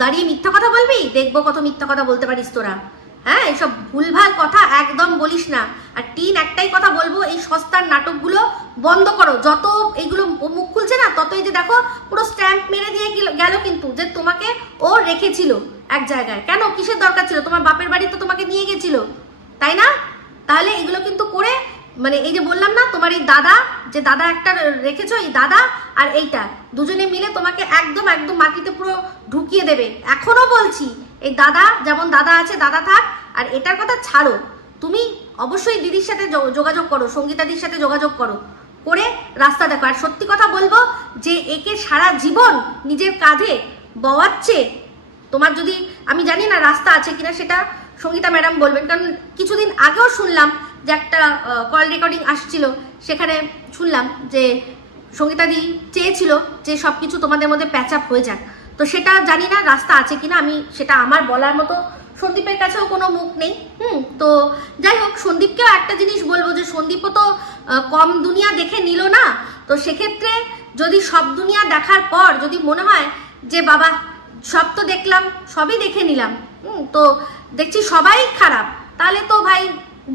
দাঁড়িয়ে মিথ্যা কথা বলবি, দেখবো কত মিথ্যা কথা বলতে পারিস তোরা। হ্যাঁ, এইসব ভুলভাল কথা একদম বলিস না। আর টিন একটাই কথা বলবো, এই সস্তার নাটকগুলো বন্ধ করো। যত এইগুলো মুখ খুলছে না, ততই যে দেখো পুরো স্ট্যাম্প মেরে দিয়ে গেল কিন্তু, যে তোমাকে ও রেখেছিল এক জায়গায়। কেন, কিসের দরকার ছিল? তোমার বাপের বাড়ি তো তোমাকে নিয়ে গেছিল, তাই না? তাহলে এগুলো কিন্তু করে, মানে এই যে বললাম না, তোমার এই দাদা, যে দাদা একটা রেখেছো, এই দাদা আর এইটা দুজনে মিলে তোমাকে একদম একদম মাটিতে পুরো ঢুকিয়ে দেবে। এখনো বলছি, এই দাদা যেমন দাদা আছে, দাদা থাক। আর এটার কথা ছাড়ো, তুমি অবশ্যই দিদির সাথে যোগাযোগ করো, সঙ্গীতাদির সাথে যোগাযোগ করো, করে রাস্তা দেখো। আর সত্যি কথা বলবো, যে একে সারা জীবন নিজের কাঁধে বওয়াচ্ছে, তোমার যদি, আমি জানি না রাস্তা আছে কিনা, সেটা সঙ্গীতা ম্যাডাম বলবেন। কারণ কিছুদিন আগেও শুনলাম যে একটা কল রেকর্ডিং আসছিল, সেখানে শুনলাম যে সঙ্গীতাদি চেয়েছিল যে সব কিছু তোমাদের মধ্যে প্যাচ আপ হয়ে যাক। তো সেটা জানি না রাস্তা আছে কিনা, আমি সেটা আমার বলার মতো সন্দীপের কাছেও কোনো মুখ নেই। তো যাই হোক, সন্দীপকেও একটা জিনিস বলবো, যে সন্দীপও তো কম দুনিয়া দেখে নিল না। তো সেক্ষেত্রে যদি সব দুনিয়া দেখার পর যদি মনে হয় যে বাবা সব তো দেখলাম, সবই দেখে নিলাম, তো দেখছি সবাই খারাপ, তাহলে তো ভাই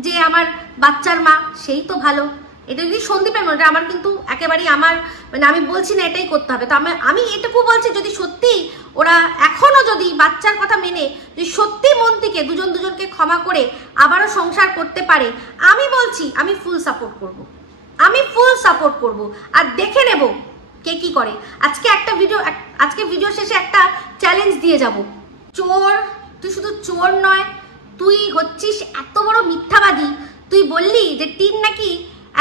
যে আমার বাচ্চার মা সেই তো ভালো। এটা যদি সন্দীপের মনে, আমার কিন্তু একেবারেই আমার, মানে আমি বলছি না এটাই করতে হবে। তো আমি এটুকু বলছি, যদি সত্যি ওরা এখনো যদি বাচ্চার কথা মেনে যদি সত্যি মন থেকে দুজনকে ক্ষমা করে আবারও সংসার করতে পারে, আমি বলছি আমি ফুল সাপোর্ট করব, আমি ফুল সাপোর্ট করব। আর দেখে নেব কে কি করে। আজকে ভিডিও শেষে একটা চ্যালেঞ্জ দিয়ে যাব। চোর, তুই শুধু চোর নয়, তুই হচ্ছিস এত বড় মিথ্যাবাদী। তুই বললি যে টিন নাকি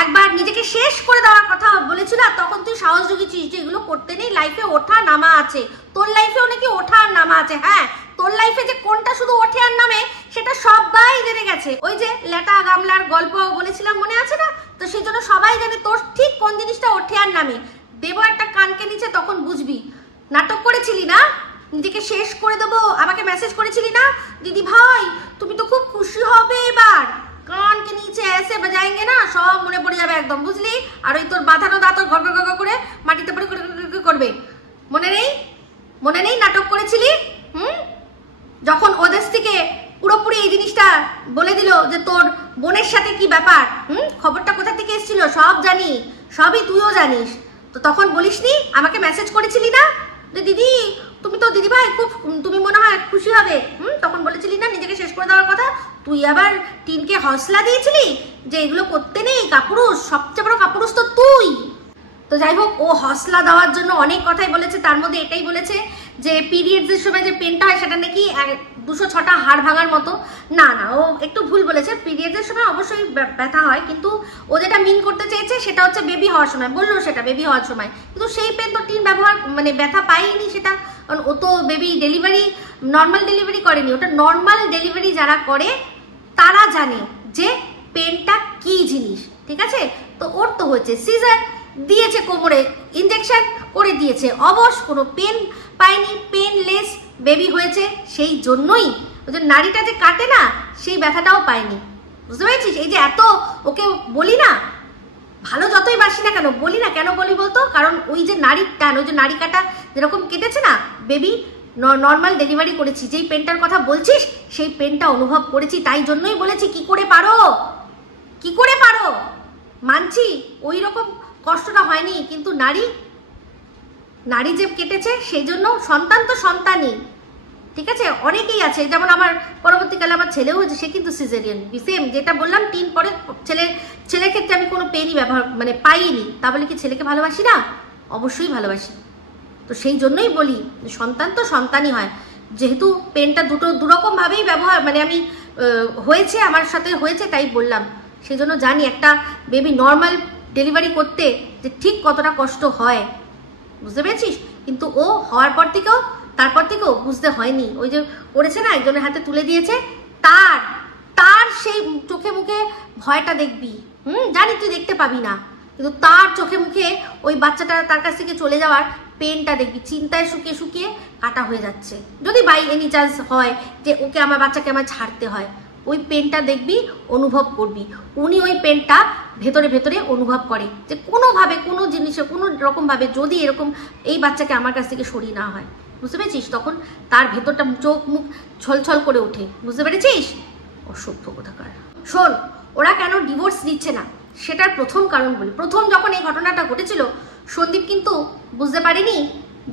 একবার নিজেকে শেষ করে দেওয়ার কথা বলেছিল, তখন তুই সাহস জুগিয়েছিস যে এগুলো করতে নেই, লাইফে ওঠা নামা আছে। তোর লাইফেও নাকি ওঠা আর নামা আছে। হ্যাঁ, তোর লাইফে যে কোনটা শুধু ওঠে আর নামে সেটা সবাই জেনে গেছে। ওই যে লেটা গামলার গল্প বলেছিলাম, মনে আছে না? তো সেই জন্য সবাই জানে তোর ঠিক কোন জিনিসটা ওঠে আর নামে। দেব একটা কানকে নিচে, তখন বুঝবি। নাটক করেছিলি না, নিজেকে শেষ করে দেবো, আমাকে মেসেজ করেছিলি না, দিদি ভাই তুমি তো খুব খুশি হবে এবার, কান के नीचे ऐसे बजाएंगे ना, সব মনে পড়ে যাবে একদম, বুঝলি? আর ওই তোর বাঁধানো দাঁত ঘর ঘর ঘর করে মাটিতে পড়ে করবে। মনে নেই নাটক করেছিলি? যখন ওদের থেকে পুরোপুরি এই জিনিসটা বলে দিল যে তোর বোনের সাথে কি ব্যাপার, খবরটা কোথা থেকে এসেছিল সব জানি, সবই তুইও জানিস। তো তখন বলিসনি, আমাকে মেসেজ করেছিলি না যে দিদি তুমি তো, দিদি ভাই খুব, তুমি মনে হয় খুশি হবে। তখন বলেছিলি না নিজেকে শেষ করে দেওয়ার কথা। তুই আবার টিনকে হসলা দিয়েছিলি যে এগুলো করতে নেই, কাপুরুষ, সবচেয়ে বড় কাপুরুষ তো তুই। তো যাই হোক, ও হসলা দেওয়ার জন্য অনেক কথাই বলেছে, তার মধ্যে এটাই বলেছে যে পিরিয়ডসের সময় যে পেনটা হয় সেটা নাকি 206টা হাড় ভাঙার মতো। না, ও একটু ভুল বলেছে। পিরিয়ডসের সময় অবশ্যই ব্যথা হয়, কিন্তু ও যেটা মিন করতে চেয়েছে সেটা হচ্ছে বেবি হওয়ার সময়, বললো সেটা বেবি হওয়ার সময়। কিন্তু সেই পেন তো টিন ব্যবহার, মানে ব্যথা পাইনি সেটা, কারণ ও তো বেবি ডেলিভারি, নর্মাল ডেলিভারি করেনি। ওটা নর্মাল ডেলিভারি যারা করে তারা জানে যে পেনটা কি জিনিস, ঠিক আছে? তো ওর তো হচ্ছে সিজার দিয়েছে, কোমরে ইনজেকশন করে দিয়েছে, অবশ কোনো পেন পায়নি, পেনলেস বেবি হয়েছে। সেই জন্যই ওই যে নাড়িটা যে কাটে না, সেই ব্যথাটাও পায়নি, বুঝতে পেরেছিস? এই যে এত ওকে বলি না, ভালো যতই বাসি না কেন বলি না, কেন বলি বলতো? কারণ ওই যে নাড়ির টান, ওই যে নাড়ি কাটা যেরকম কেটেছে না, বেবি নর্মাল ডেলিভারি করেছি, যেই পেনটার কথা বলছিস সেই পেনটা অনুভব করেছি, তাই জন্যই বলেছি কি করে পারো মানছি ওই রকম কষ্টটা হয়নি, কিন্তু নারী যে কেটেছে সেই জন্য সন্তান তো সন্তানই, ঠিক আছে? অনেকেই আছে, যেমন আমার পরবর্তীকালে আমার ছেলেও হয়েছে, সে কিন্তু সিজারিয়ান, সেম যেটা বললাম। টিন পরে ছেলের ক্ষেত্রে আমি কোনো পেনই ব্যবহার, মানে পাইনি। তা বলে কি ছেলেকে ভালোবাসি না? অবশ্যই ভালোবাসি। তো সেই জন্যই বলি সন্তান তো সন্তানই হয়। যেহেতু পেনটা দুরকম ভাবেই ব্যবহার, মানে আমি হয়েছে, আমার সাথে হয়েছে, তাই বললাম। সেই জন্য জানি একটা বেবি নর্মাল ডেলিভারি করতে যে ঠিক কতটা কষ্ট হয়, বুঝতে পেরেছিস? কিন্তু ও হওয়ার তারপর থেকেও বুঝতে হয়নি। ওই যে করেছে না, একজনের হাতে তুলে দিয়েছে, তার সেই চোখে মুখে ভয়টা দেখবি। জানি তুই দেখতে পাবি না, কিন্তু তার চোখে মুখে ওই বাচ্চাটা তার কাছ থেকে চলে যাওয়ার পেনটা দেখবি চিন্তায় শুকিয়ে শুকিয়ে কাটা হয়ে যাচ্ছে। যদি বাই এনি চান্স হয় যে ওকে আমার বাচ্চাকে আমার ছাড়তে হয়, ওই পেনটা দেখবি, অনুভব করবি। উনি ওই পেনটা ভেতরে ভেতরে অনুভব করে যে কোনোভাবে কোনো জিনিসে কোনো রকমভাবে যদি এরকম এই বাচ্চাকে আমার কাছ থেকে সরিয়ে না হয়, বুঝতে পেরেছিস? তখন তার ভেতরটা চোখ মুখ ছলছল করে ওঠে, বুঝতে পেরেছিস? অসভ্য কোথাকার। শোন, ওরা কেন ডিভোর্স দিচ্ছে না সেটার প্রথম কারণ বলি। প্রথম যখন এই ঘটনাটা ঘটেছিল, সন্দীপ কিন্তু বুঝতে পারেনি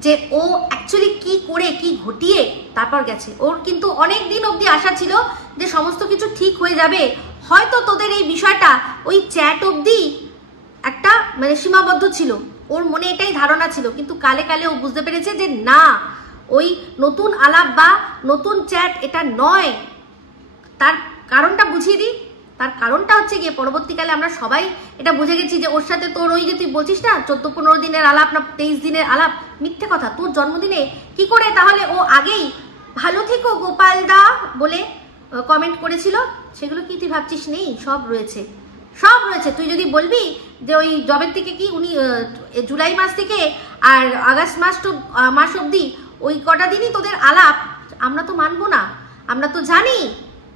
যে ও অ্যাকচুয়ালি কি করে কি ঘটিয়ে তারপর গেছে। ওর কিন্তু অনেক দিন অবধি আশা ছিল যে সমস্ত কিছু ঠিক হয়ে যাবে, হয়তো তোদের এই বিষয়টা ওই চ্যাট অবধি একটা মানে সীমাবদ্ধ ছিল, ওর মনে এটাই ধারণা ছিল। কিন্তু কালে কালে ও বুঝতে পেরেছে যে না, ওই নতুন আলাপ বা নতুন চ্যাট এটা নয়। তার কারণটা বুঝিয়ে দিই। তার কারণটা হচ্ছে গিয়ে পরবর্তীকালে আমরা সবাই এটা বুঝে গেছি যে ওর সাথে তোর ওই যে তুই বলছিস না 14-15 দিনের আলাপ না 23 দিনের আলাপ, মিথ্যে কথা। তোর জন্মদিনে কি করে তাহলে ও আগেই ভালো থেকো গোপাল দা বলে কমেন্ট করেছিল? সেগুলো কি তুই ভাবছিস নেই? সব রয়েছে, সব রয়েছে। তুই যদি বলবি যে ওই জবের থেকে কি উনি জুলাই মাস থেকে আর আগস্ট মাস অবধি ওই কটা দিনই তোদের আলাপ, আমরা তো মানবো না। আমরা তো জানি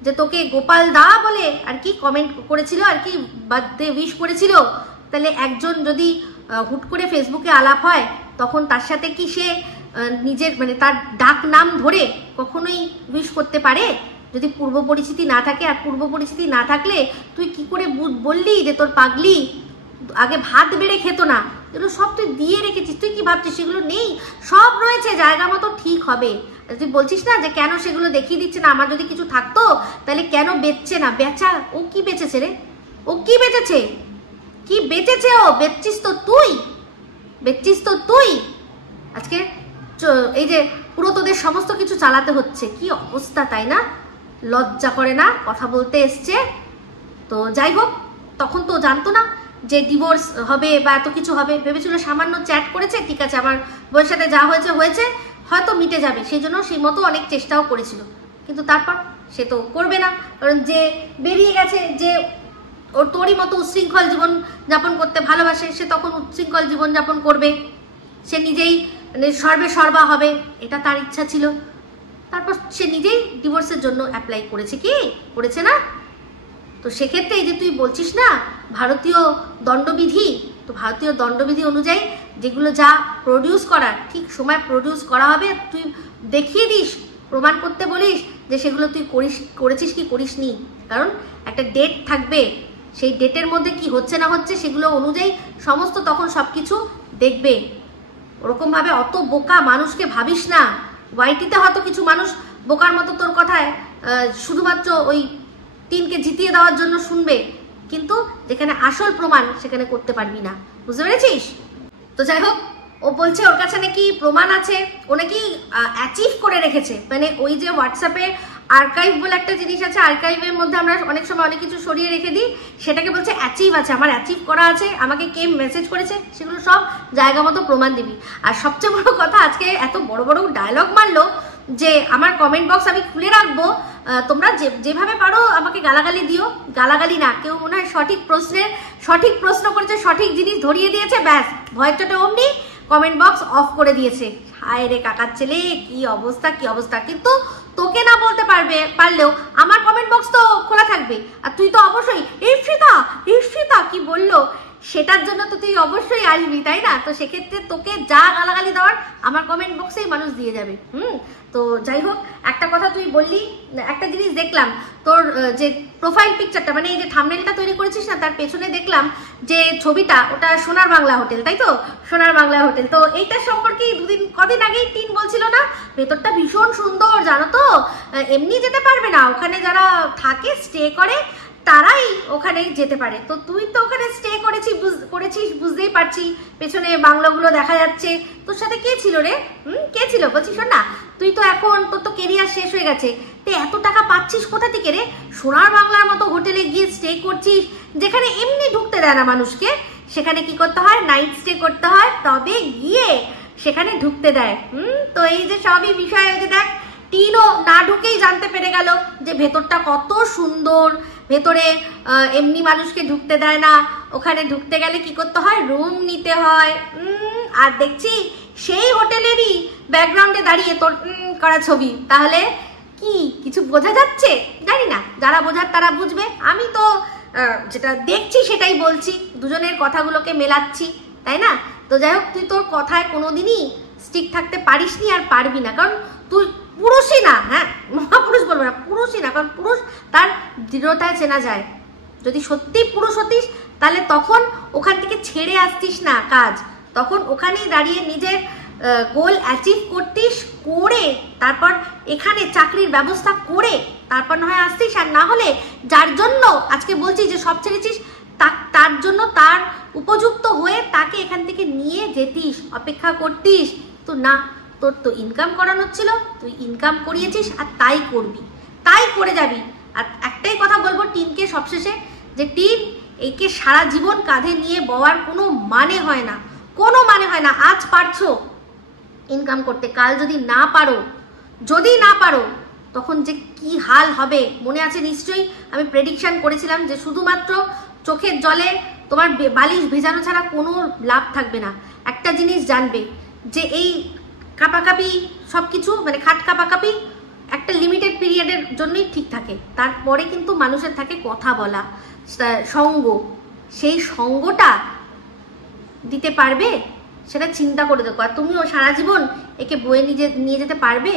যে তোকে গোপাল দা বলে আর কি কমেন্ট করেছিল, আর কি বার্থডে উইশ করেছিল। তাহলে একজন যদি হুট করে ফেসবুকে আলাপ হয়, তখন তার সাথে কি সে নিজের মানে তার ডাক নাম ধরে কখনোই উইশ করতে পারে? যদি পূর্ব পরিচিতি না থাকে, আর পূর্ব পরিচিতি না থাকলে তুই কি করে বললি যে তোর পাগলি আগে ভাত বেড়ে খেত না? এগুলো সব তুই দিয়ে রেখেছিস। তুই কি ভাবছিস সেগুলো নেই? সব রয়েছে, জায়গা মতো ঠিক হবে। তুই বলছিস না যে কেন সেগুলো দেখিয়ে দিচ্ছে না, আমার যদি কিছু থাকতো তাহলে কেন বেচছে না? বেচা, ও কি বেচেছে রে? ও কি বেচেছে? কি বেচেছে ও? বেচছিস তো তুই, বেচছিস তো তুই। আজকে এই যে পুরো তোদের সমস্ত কিছু চালাতে হচ্ছে, কি অবস্থা তাই না? লজ্জা করে না কথা বলতে এসছে? তো যাই হোক, তখন তো জানতো না যে ডিভোর্স হবে বা এত কিছু হবে। ভেবেছিল সামান্য চ্যাট করেছে, ঠিক আছে, আমার বউয়ের সাথে যা হয়েছে হয়েছে, হয়তো মিটে যাবে, সেই জন্য সেই মতো অনেক চেষ্টাও করেছিল। কিন্তু তারপর সে তো করবে না, কারণ যে বেরিয়ে গেছে, যে ওর তোরই মতো উচ্ছৃঙ্খল জীবন যাপন করতে ভালোবাসে, সে তখন উচ্ছৃঙ্খল জীবন যাপন করবে, সে নিজেই মানে সর্বে সর্বা হবে, এটা তার ইচ্ছা ছিল। তারপর সে নিজেই ডিভোর্সের জন্য অ্যাপ্লাই করেছে, কি করেছে না? তো সেক্ষেত্রে এই যে তুই বলছিস না ভারতীয় দণ্ডবিধি, তো ভারতীয় দণ্ডবিধি অনুযায়ী যেগুলো যা প্রডিউস করার ঠিক সময় প্রডিউস করা হবে, তুই দেখিয়ে দিস, প্রমাণ করতে বলিস যে সেগুলো তুই করেছিস কি করিসনি। কারণ একটা ডেট থাকবে, সেই ডেটের মধ্যে কি হচ্ছে না হচ্ছে সেগুলো অনুযায়ী সমস্ত তখন সব কিছু দেখবে। ওরকমভাবে অত বোকা মানুষকে ভাবিস না। ওয়াইটিতে হয়তো কিছু মানুষ বোকার মতো তোর কথায় শুধুমাত্র ওই টিনকে জিতিয়ে দেওয়ার জন্য শুনবে, কিন্তু যেখানে আসল প্রমাণ সেখানে করতে পারবি না, বুঝতে পেরেছিস? তো যাই হোক, ও বলছে ওর কাছে নাকি প্রমাণ আছে, ও নাকি অ্যাচিভ করে রেখেছে। মানে ওই যে হোয়াটসঅ্যাপে আর্কাইভ বলে একটা জিনিস আছে, আর্কাইভের মধ্যে আমরা অনেক সময় অনেক কিছু সরিয়ে রেখে দিই, সেটাকে বলছে অ্যাচিভ আছে, আমার অ্যাচিভ করা আছে, আমাকে কে মেসেজ করেছে, সেগুলো সব জায়গা মতো প্রমাণ দিবি। আর সবচেয়ে বড় কথা, আজকে এত বড় বড় ডায়লগ মারলো যে আমার কমেন্ট বক্স আমি খুলে রাখবো, তোমরা যেভাবে পারো আমাকে গালাগালি দিও। গালাগালি না, কেউ মনে হয় সঠিক প্রশ্ন করেছে, সঠিক জিনিস ধরিয়ে দিয়েছে, ব্যাস ভয়ের চোটে অমনি কমেন্ট বক্স অফ করে দিয়েছে। হায় রে কাকার ছেলে, কি অবস্থা কি অবস্থা। কিন্তু তোকে না বলতে পারলেও আমার কমেন্ট বক্স তো খোলা থাকবে, আর তুই তো অবশ্যই ঈর্ষিতা কি বললো সেটার জন্য তো তুই অবশ্যই আসবি, তাই না? তো সেক্ষেত্রে তোকে যা গালাগালি দেওয়ার আমার কমেন্ট বক্সেই মানুষ দিয়ে যাবে। তো যাই হোক, একটা কথা তুই বললি, একটা জিনিস দেখলাম, তোর যে প্রোফাইল পিকচারটা মানে এই যে থাম্বনেলটা তৈরি করেছিস না, তার পেছনে দেখলাম যে ছবিটা, ওটা সোনার বাংলা হোটেল, তাই তো? সোনার বাংলা হোটেল। তো এইটার সম্পর্কে কদিন আগেই টিন বলছিল না ভেতরটা ভীষণ সুন্দর, জানো তো, এমনি যেতে পারবে না, ওখানে যারা থাকে স্টে করে তারাই ওখানে যেতে পারে। তো তুই তো ওখানে স্টে করেছিস বুঝতেই পারছি, পেছনে বাংলাগুলো দেখা যাচ্ছে। তোর সাথে কে ছিল রে? কে ছিল বলছিস? শোন না, তুই তো এখন তোর তো কেরিয়ার শেষ হয়ে গেছে, তুই এত টাকা পাচ্ছিস কোথা থেকে রে? সোনার বাংলার মতো হোটেলে গিয়ে স্টে করছিস, যেখানে এমনি ঢুকতে দেয় না মানুষকে, সেখানে কি করতে হয়? নাইট স্টে করতে হয়, তবে গিয়ে সেখানে ঢুকতে দেয়। তো এই যে সবই বিষয়, যে দেখ টিনও না ঢুকেই জানতে পেরে গেল যে ভেতরটা কত সুন্দর, ভেতরে এমনি মানুষকে ঢুকতে দেয় না, ওখানে ঢুকতে গেলে কি করতে হয়, রুম নিতে হয়। আর দেখছি সেই হোটেলেরই ব্যাকগ্রাউন্ডে দাঁড়িয়ে তোর করা ছবি। তাহলে কি কিছু বোঝা যাচ্ছে? জানি না, যারা বোঝার তারা বুঝবে। আমি তো যেটা দেখছি সেটাই বলছি, দুজনের কথাগুলোকে মেলাচ্ছি, তাই না? তো যাই হোক, তুই তোর কথায় কোনোদিনই স্টিক থাকতে পারিস নি আর পারবি না, কারণ তুই পুরুষই না। হ্যাঁ, মহাপুরুষ বলবো না, পুরুষই না, কারণ পুরুষ তার দৃঢ়তায় চেনা যায়। যদি সত্যি পুরুষ হতিস তাহলে তখন ওখান থেকে ছেড়ে আসতিস না কাজ, তখন ওখানেই দাঁড়িয়ে নিজের গোল অ্যাচিভ করতিস, করে তারপর এখানে চাকরির ব্যবস্থা করে তারপর না হয় আসতিস। আর না হলে যার জন্য আজকে বলছি যে সব ছেড়েছিস, তার জন্য তার উপযুক্ত হয়ে তাকে এখান থেকে নিয়ে যেতিস, অপেক্ষা করতিস। তো না, তোর তো ইনকাম করানো ছিল, তুই ইনকাম করিয়েছিস আর তাই করবি, তাই করে যাবি। আর একটাই কথা বলবো টিনকে সবশেষে, যে টিন, একে সারা জীবন কাঁধে নিয়ে বওয়ার কোনো মানে হয় না, কোনো মানে হয় না। আজ পারছো ইনকাম করতে, কাল যদি না পারো তখন যে কি হাল হবে মনে আছে নিশ্চয়ই। আমি প্রেডিকশন করেছিলাম যে শুধুমাত্র চোখের জলে তোমার বালিশ ভেজানো ছাড়া কোনো লাভ থাকবে না। একটা জিনিস জানবে যে এই কাঁপাকাঁপি সব কিছু, মানে খাট কাঁপাকাঁপি একটা লিমিটেড পিরিয়ডের জন্যই ঠিক থাকে, তারপরে কিন্তু মানুষের থাকে কথা বলা, সঙ্গ। সেই সঙ্গটা দিতে পারবে সেটা চিন্তা করে দেখো। আর তুমিও সারা জীবন একে বয়ে নিয়ে যেতে পারবে,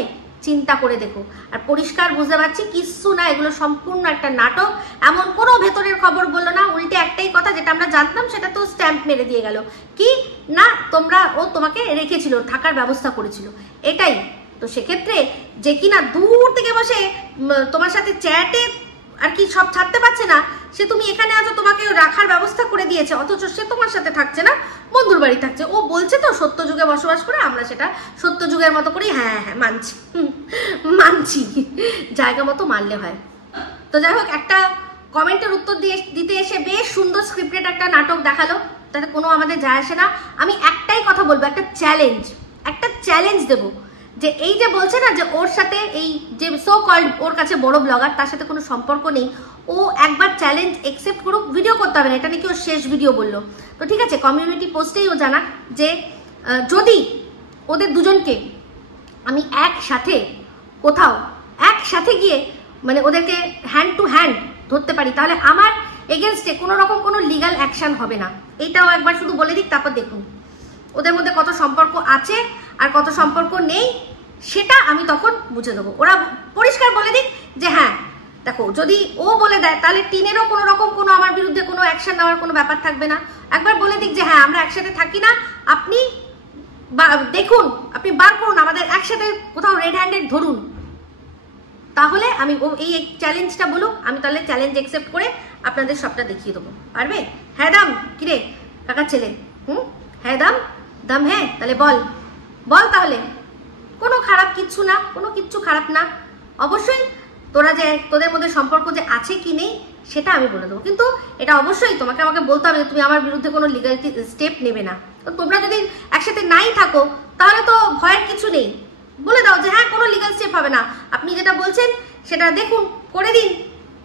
চিন্তা করে দেখো। আর পরিষ্কার বুঝতে পারছি কিচ্ছু না, এগুলো সম্পূর্ণ একটা নাটক। এমন কোনো ভেতরের খবর বললো না, উল্টে একটাই কথা যেটা আমরা জানতাম সেটা তো স্ট্যাম্প মেরে দিয়ে গেল, কি না ও তোমাকে রেখেছিল, থাকার ব্যবস্থা করেছিল, এটাই। তো সেক্ষেত্রে যে কিনা দূর থেকে বসে তোমার সাথে চ্যাটে আর কি সব ছাড়তে পারছে না, সে তুমি এখানে আছো, তোমাকে রাখার ব্যবস্থা করে দিয়েছে, অথচ সে তোমার সাথে থাকছে না, বন্ধুর বাড়ি থাকছে। ও বলছে তো সত্য যুগে বসবাস করে, আমরা সেটা সত্য যুগের মতো করি। হ্যাঁ হ্যাঁ, মানছি, জায়গা মতো মানলে হয়। তো যাই হোক, একটা কমেন্টের উত্তর দিতে এসে বেশ সুন্দর স্ক্রিপ্টেড একটা নাটক দেখালো, তাতে কোনো আমাদের যায় আসে না। আমি একটাই কথা বলবো, একটা চ্যালেঞ্জ দেবো, যে এই যে বলছে না যে ওর সাথে এই যে সো কল্ড ওর কাছে বড় ব্লগার, তার সাথে কোনো সম্পর্ক নেই, ও একবার চ্যালেঞ্জ অ্যাকসেপ্ট করুক, ভিডিও করতে হবে না, এটা নাকি ওর শেষ ভিডিও বললো। তো ঠিক আছে, কমিউনিটি পোস্টেই ও জানাক যে যদি ওদের দুজনকে আমি একসাথে কোথাও একসাথে গিয়ে মানে ওদেরকে হ্যান্ড টু হ্যান্ড ধরতে পারি, তাহলে আমার এগেনস্টে কোনো রকম কোনো লিগাল অ্যাকশন হবে না। এইটাও একবার শুধু বলে দিক, তারপর দেখুন ওদের মধ্যে কত সম্পর্ক আছে আর কত সম্পর্ক নেই, সেটা আমি তখন বুঝে দেবো। ওরা পরিষ্কার বলে দিক যে হ্যাঁ দেখো, যদি ও বলে দেয় তাহলে টিনেরও কোনো রকম কোনো আমার বিরুদ্ধে কোনো অ্যাকশন নেওয়ার কোনো ব্যাপার থাকবে না। একবার বলে দিক যে হ্যাঁ আমরা একসাথে থাকি না, আপনি দেখুন, আপনি বার করুন, আমাদের একসাথে কোথাও রেড হ্যান্ডেড ধরুন, তাহলে আমি এই চ্যালেঞ্জটা বলুক, আমি তাহলে চ্যালেঞ্জ অ্যাকসেপ্ট করে আপনাদের সবটা দেখিয়ে দেবো। পারবে? হ্যাঁ দাম, কিরে কাকার ছেলে, হ্যাঁ দাম হ্যাঁ, তাহলে বল তাহলে। কোনো খারাপ কিচ্ছু না, কোনো কিচ্ছু খারাপ না। অবশ্যই তোদের মধ্যে সম্পর্ক যে আছে কি নেই সেটা আমি বলে দেবো, কিন্তু এটা অবশ্যই তোমাকে আমাকে বলতে হবে যে তুমি আমার বিরুদ্ধে কোনো লিগাল স্টেপ নেবে না। তো তোমরা যদি একসাথে নাই থাকো তাহলে তো ভয়ের কিছু নেই, বলে দাও যে হ্যাঁ কোনো লিগাল স্টেপ হবে না, আপনি যেটা বলছেন সেটা দেখুন, করে দিন,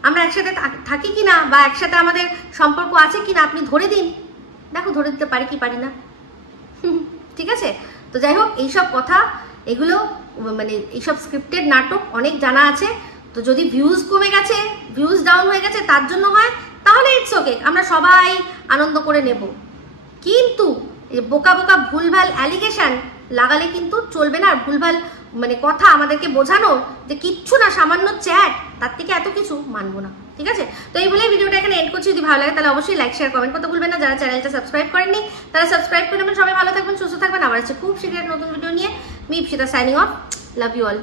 আমরা একসাথে থাকি কিনা বা একসাথে আমাদের সম্পর্ক আছে কিনা আপনি ধরে দিন, দেখো ধরে দিতে পারি কি পারি না। ঠিক আছে? তো যাই হোক, এইসব কথা, এগুলো মানে এইসব স্ক্রিপ্টেড নাটক অনেক জানা আছে। তো যদি ভিউজ কমে গেছে, ভিউজ ডাউন হয়ে গেছে তার জন্য হয়, তাহলে ইটস ওকে, আমরা সবাই আনন্দ করে নেব। কিন্তু বোকা ভুলভাল অ্যালিগেশন লাগালে কিন্তু চলবে না। আর ভুলভাল মানে কথা আমাদেরকে বোঝানো যে কিচ্ছু না, সামান্য চ্যাট, তার থেকে এত কিছু মানবো না। ঠিক আছে? তো এই বলে ভিডিওটা এখানে এন্ড করছি। যদি ভালো লাগে তাহলে অবশ্যই লাইক শেয়ার কমেন্ট করতে ভুলবেন না। যারা চ্যানেলটা সাবস্ক্রাইব করেননি তারা সাবস্ক্রাইব করে নেবেন। সবাই ভালো থাকবেন, সুস্থ থাকবেন। আবার আছে খুব শীঘ্র নতুন ভিডিও নিয়ে। Me Ipsita signing off. Love you all.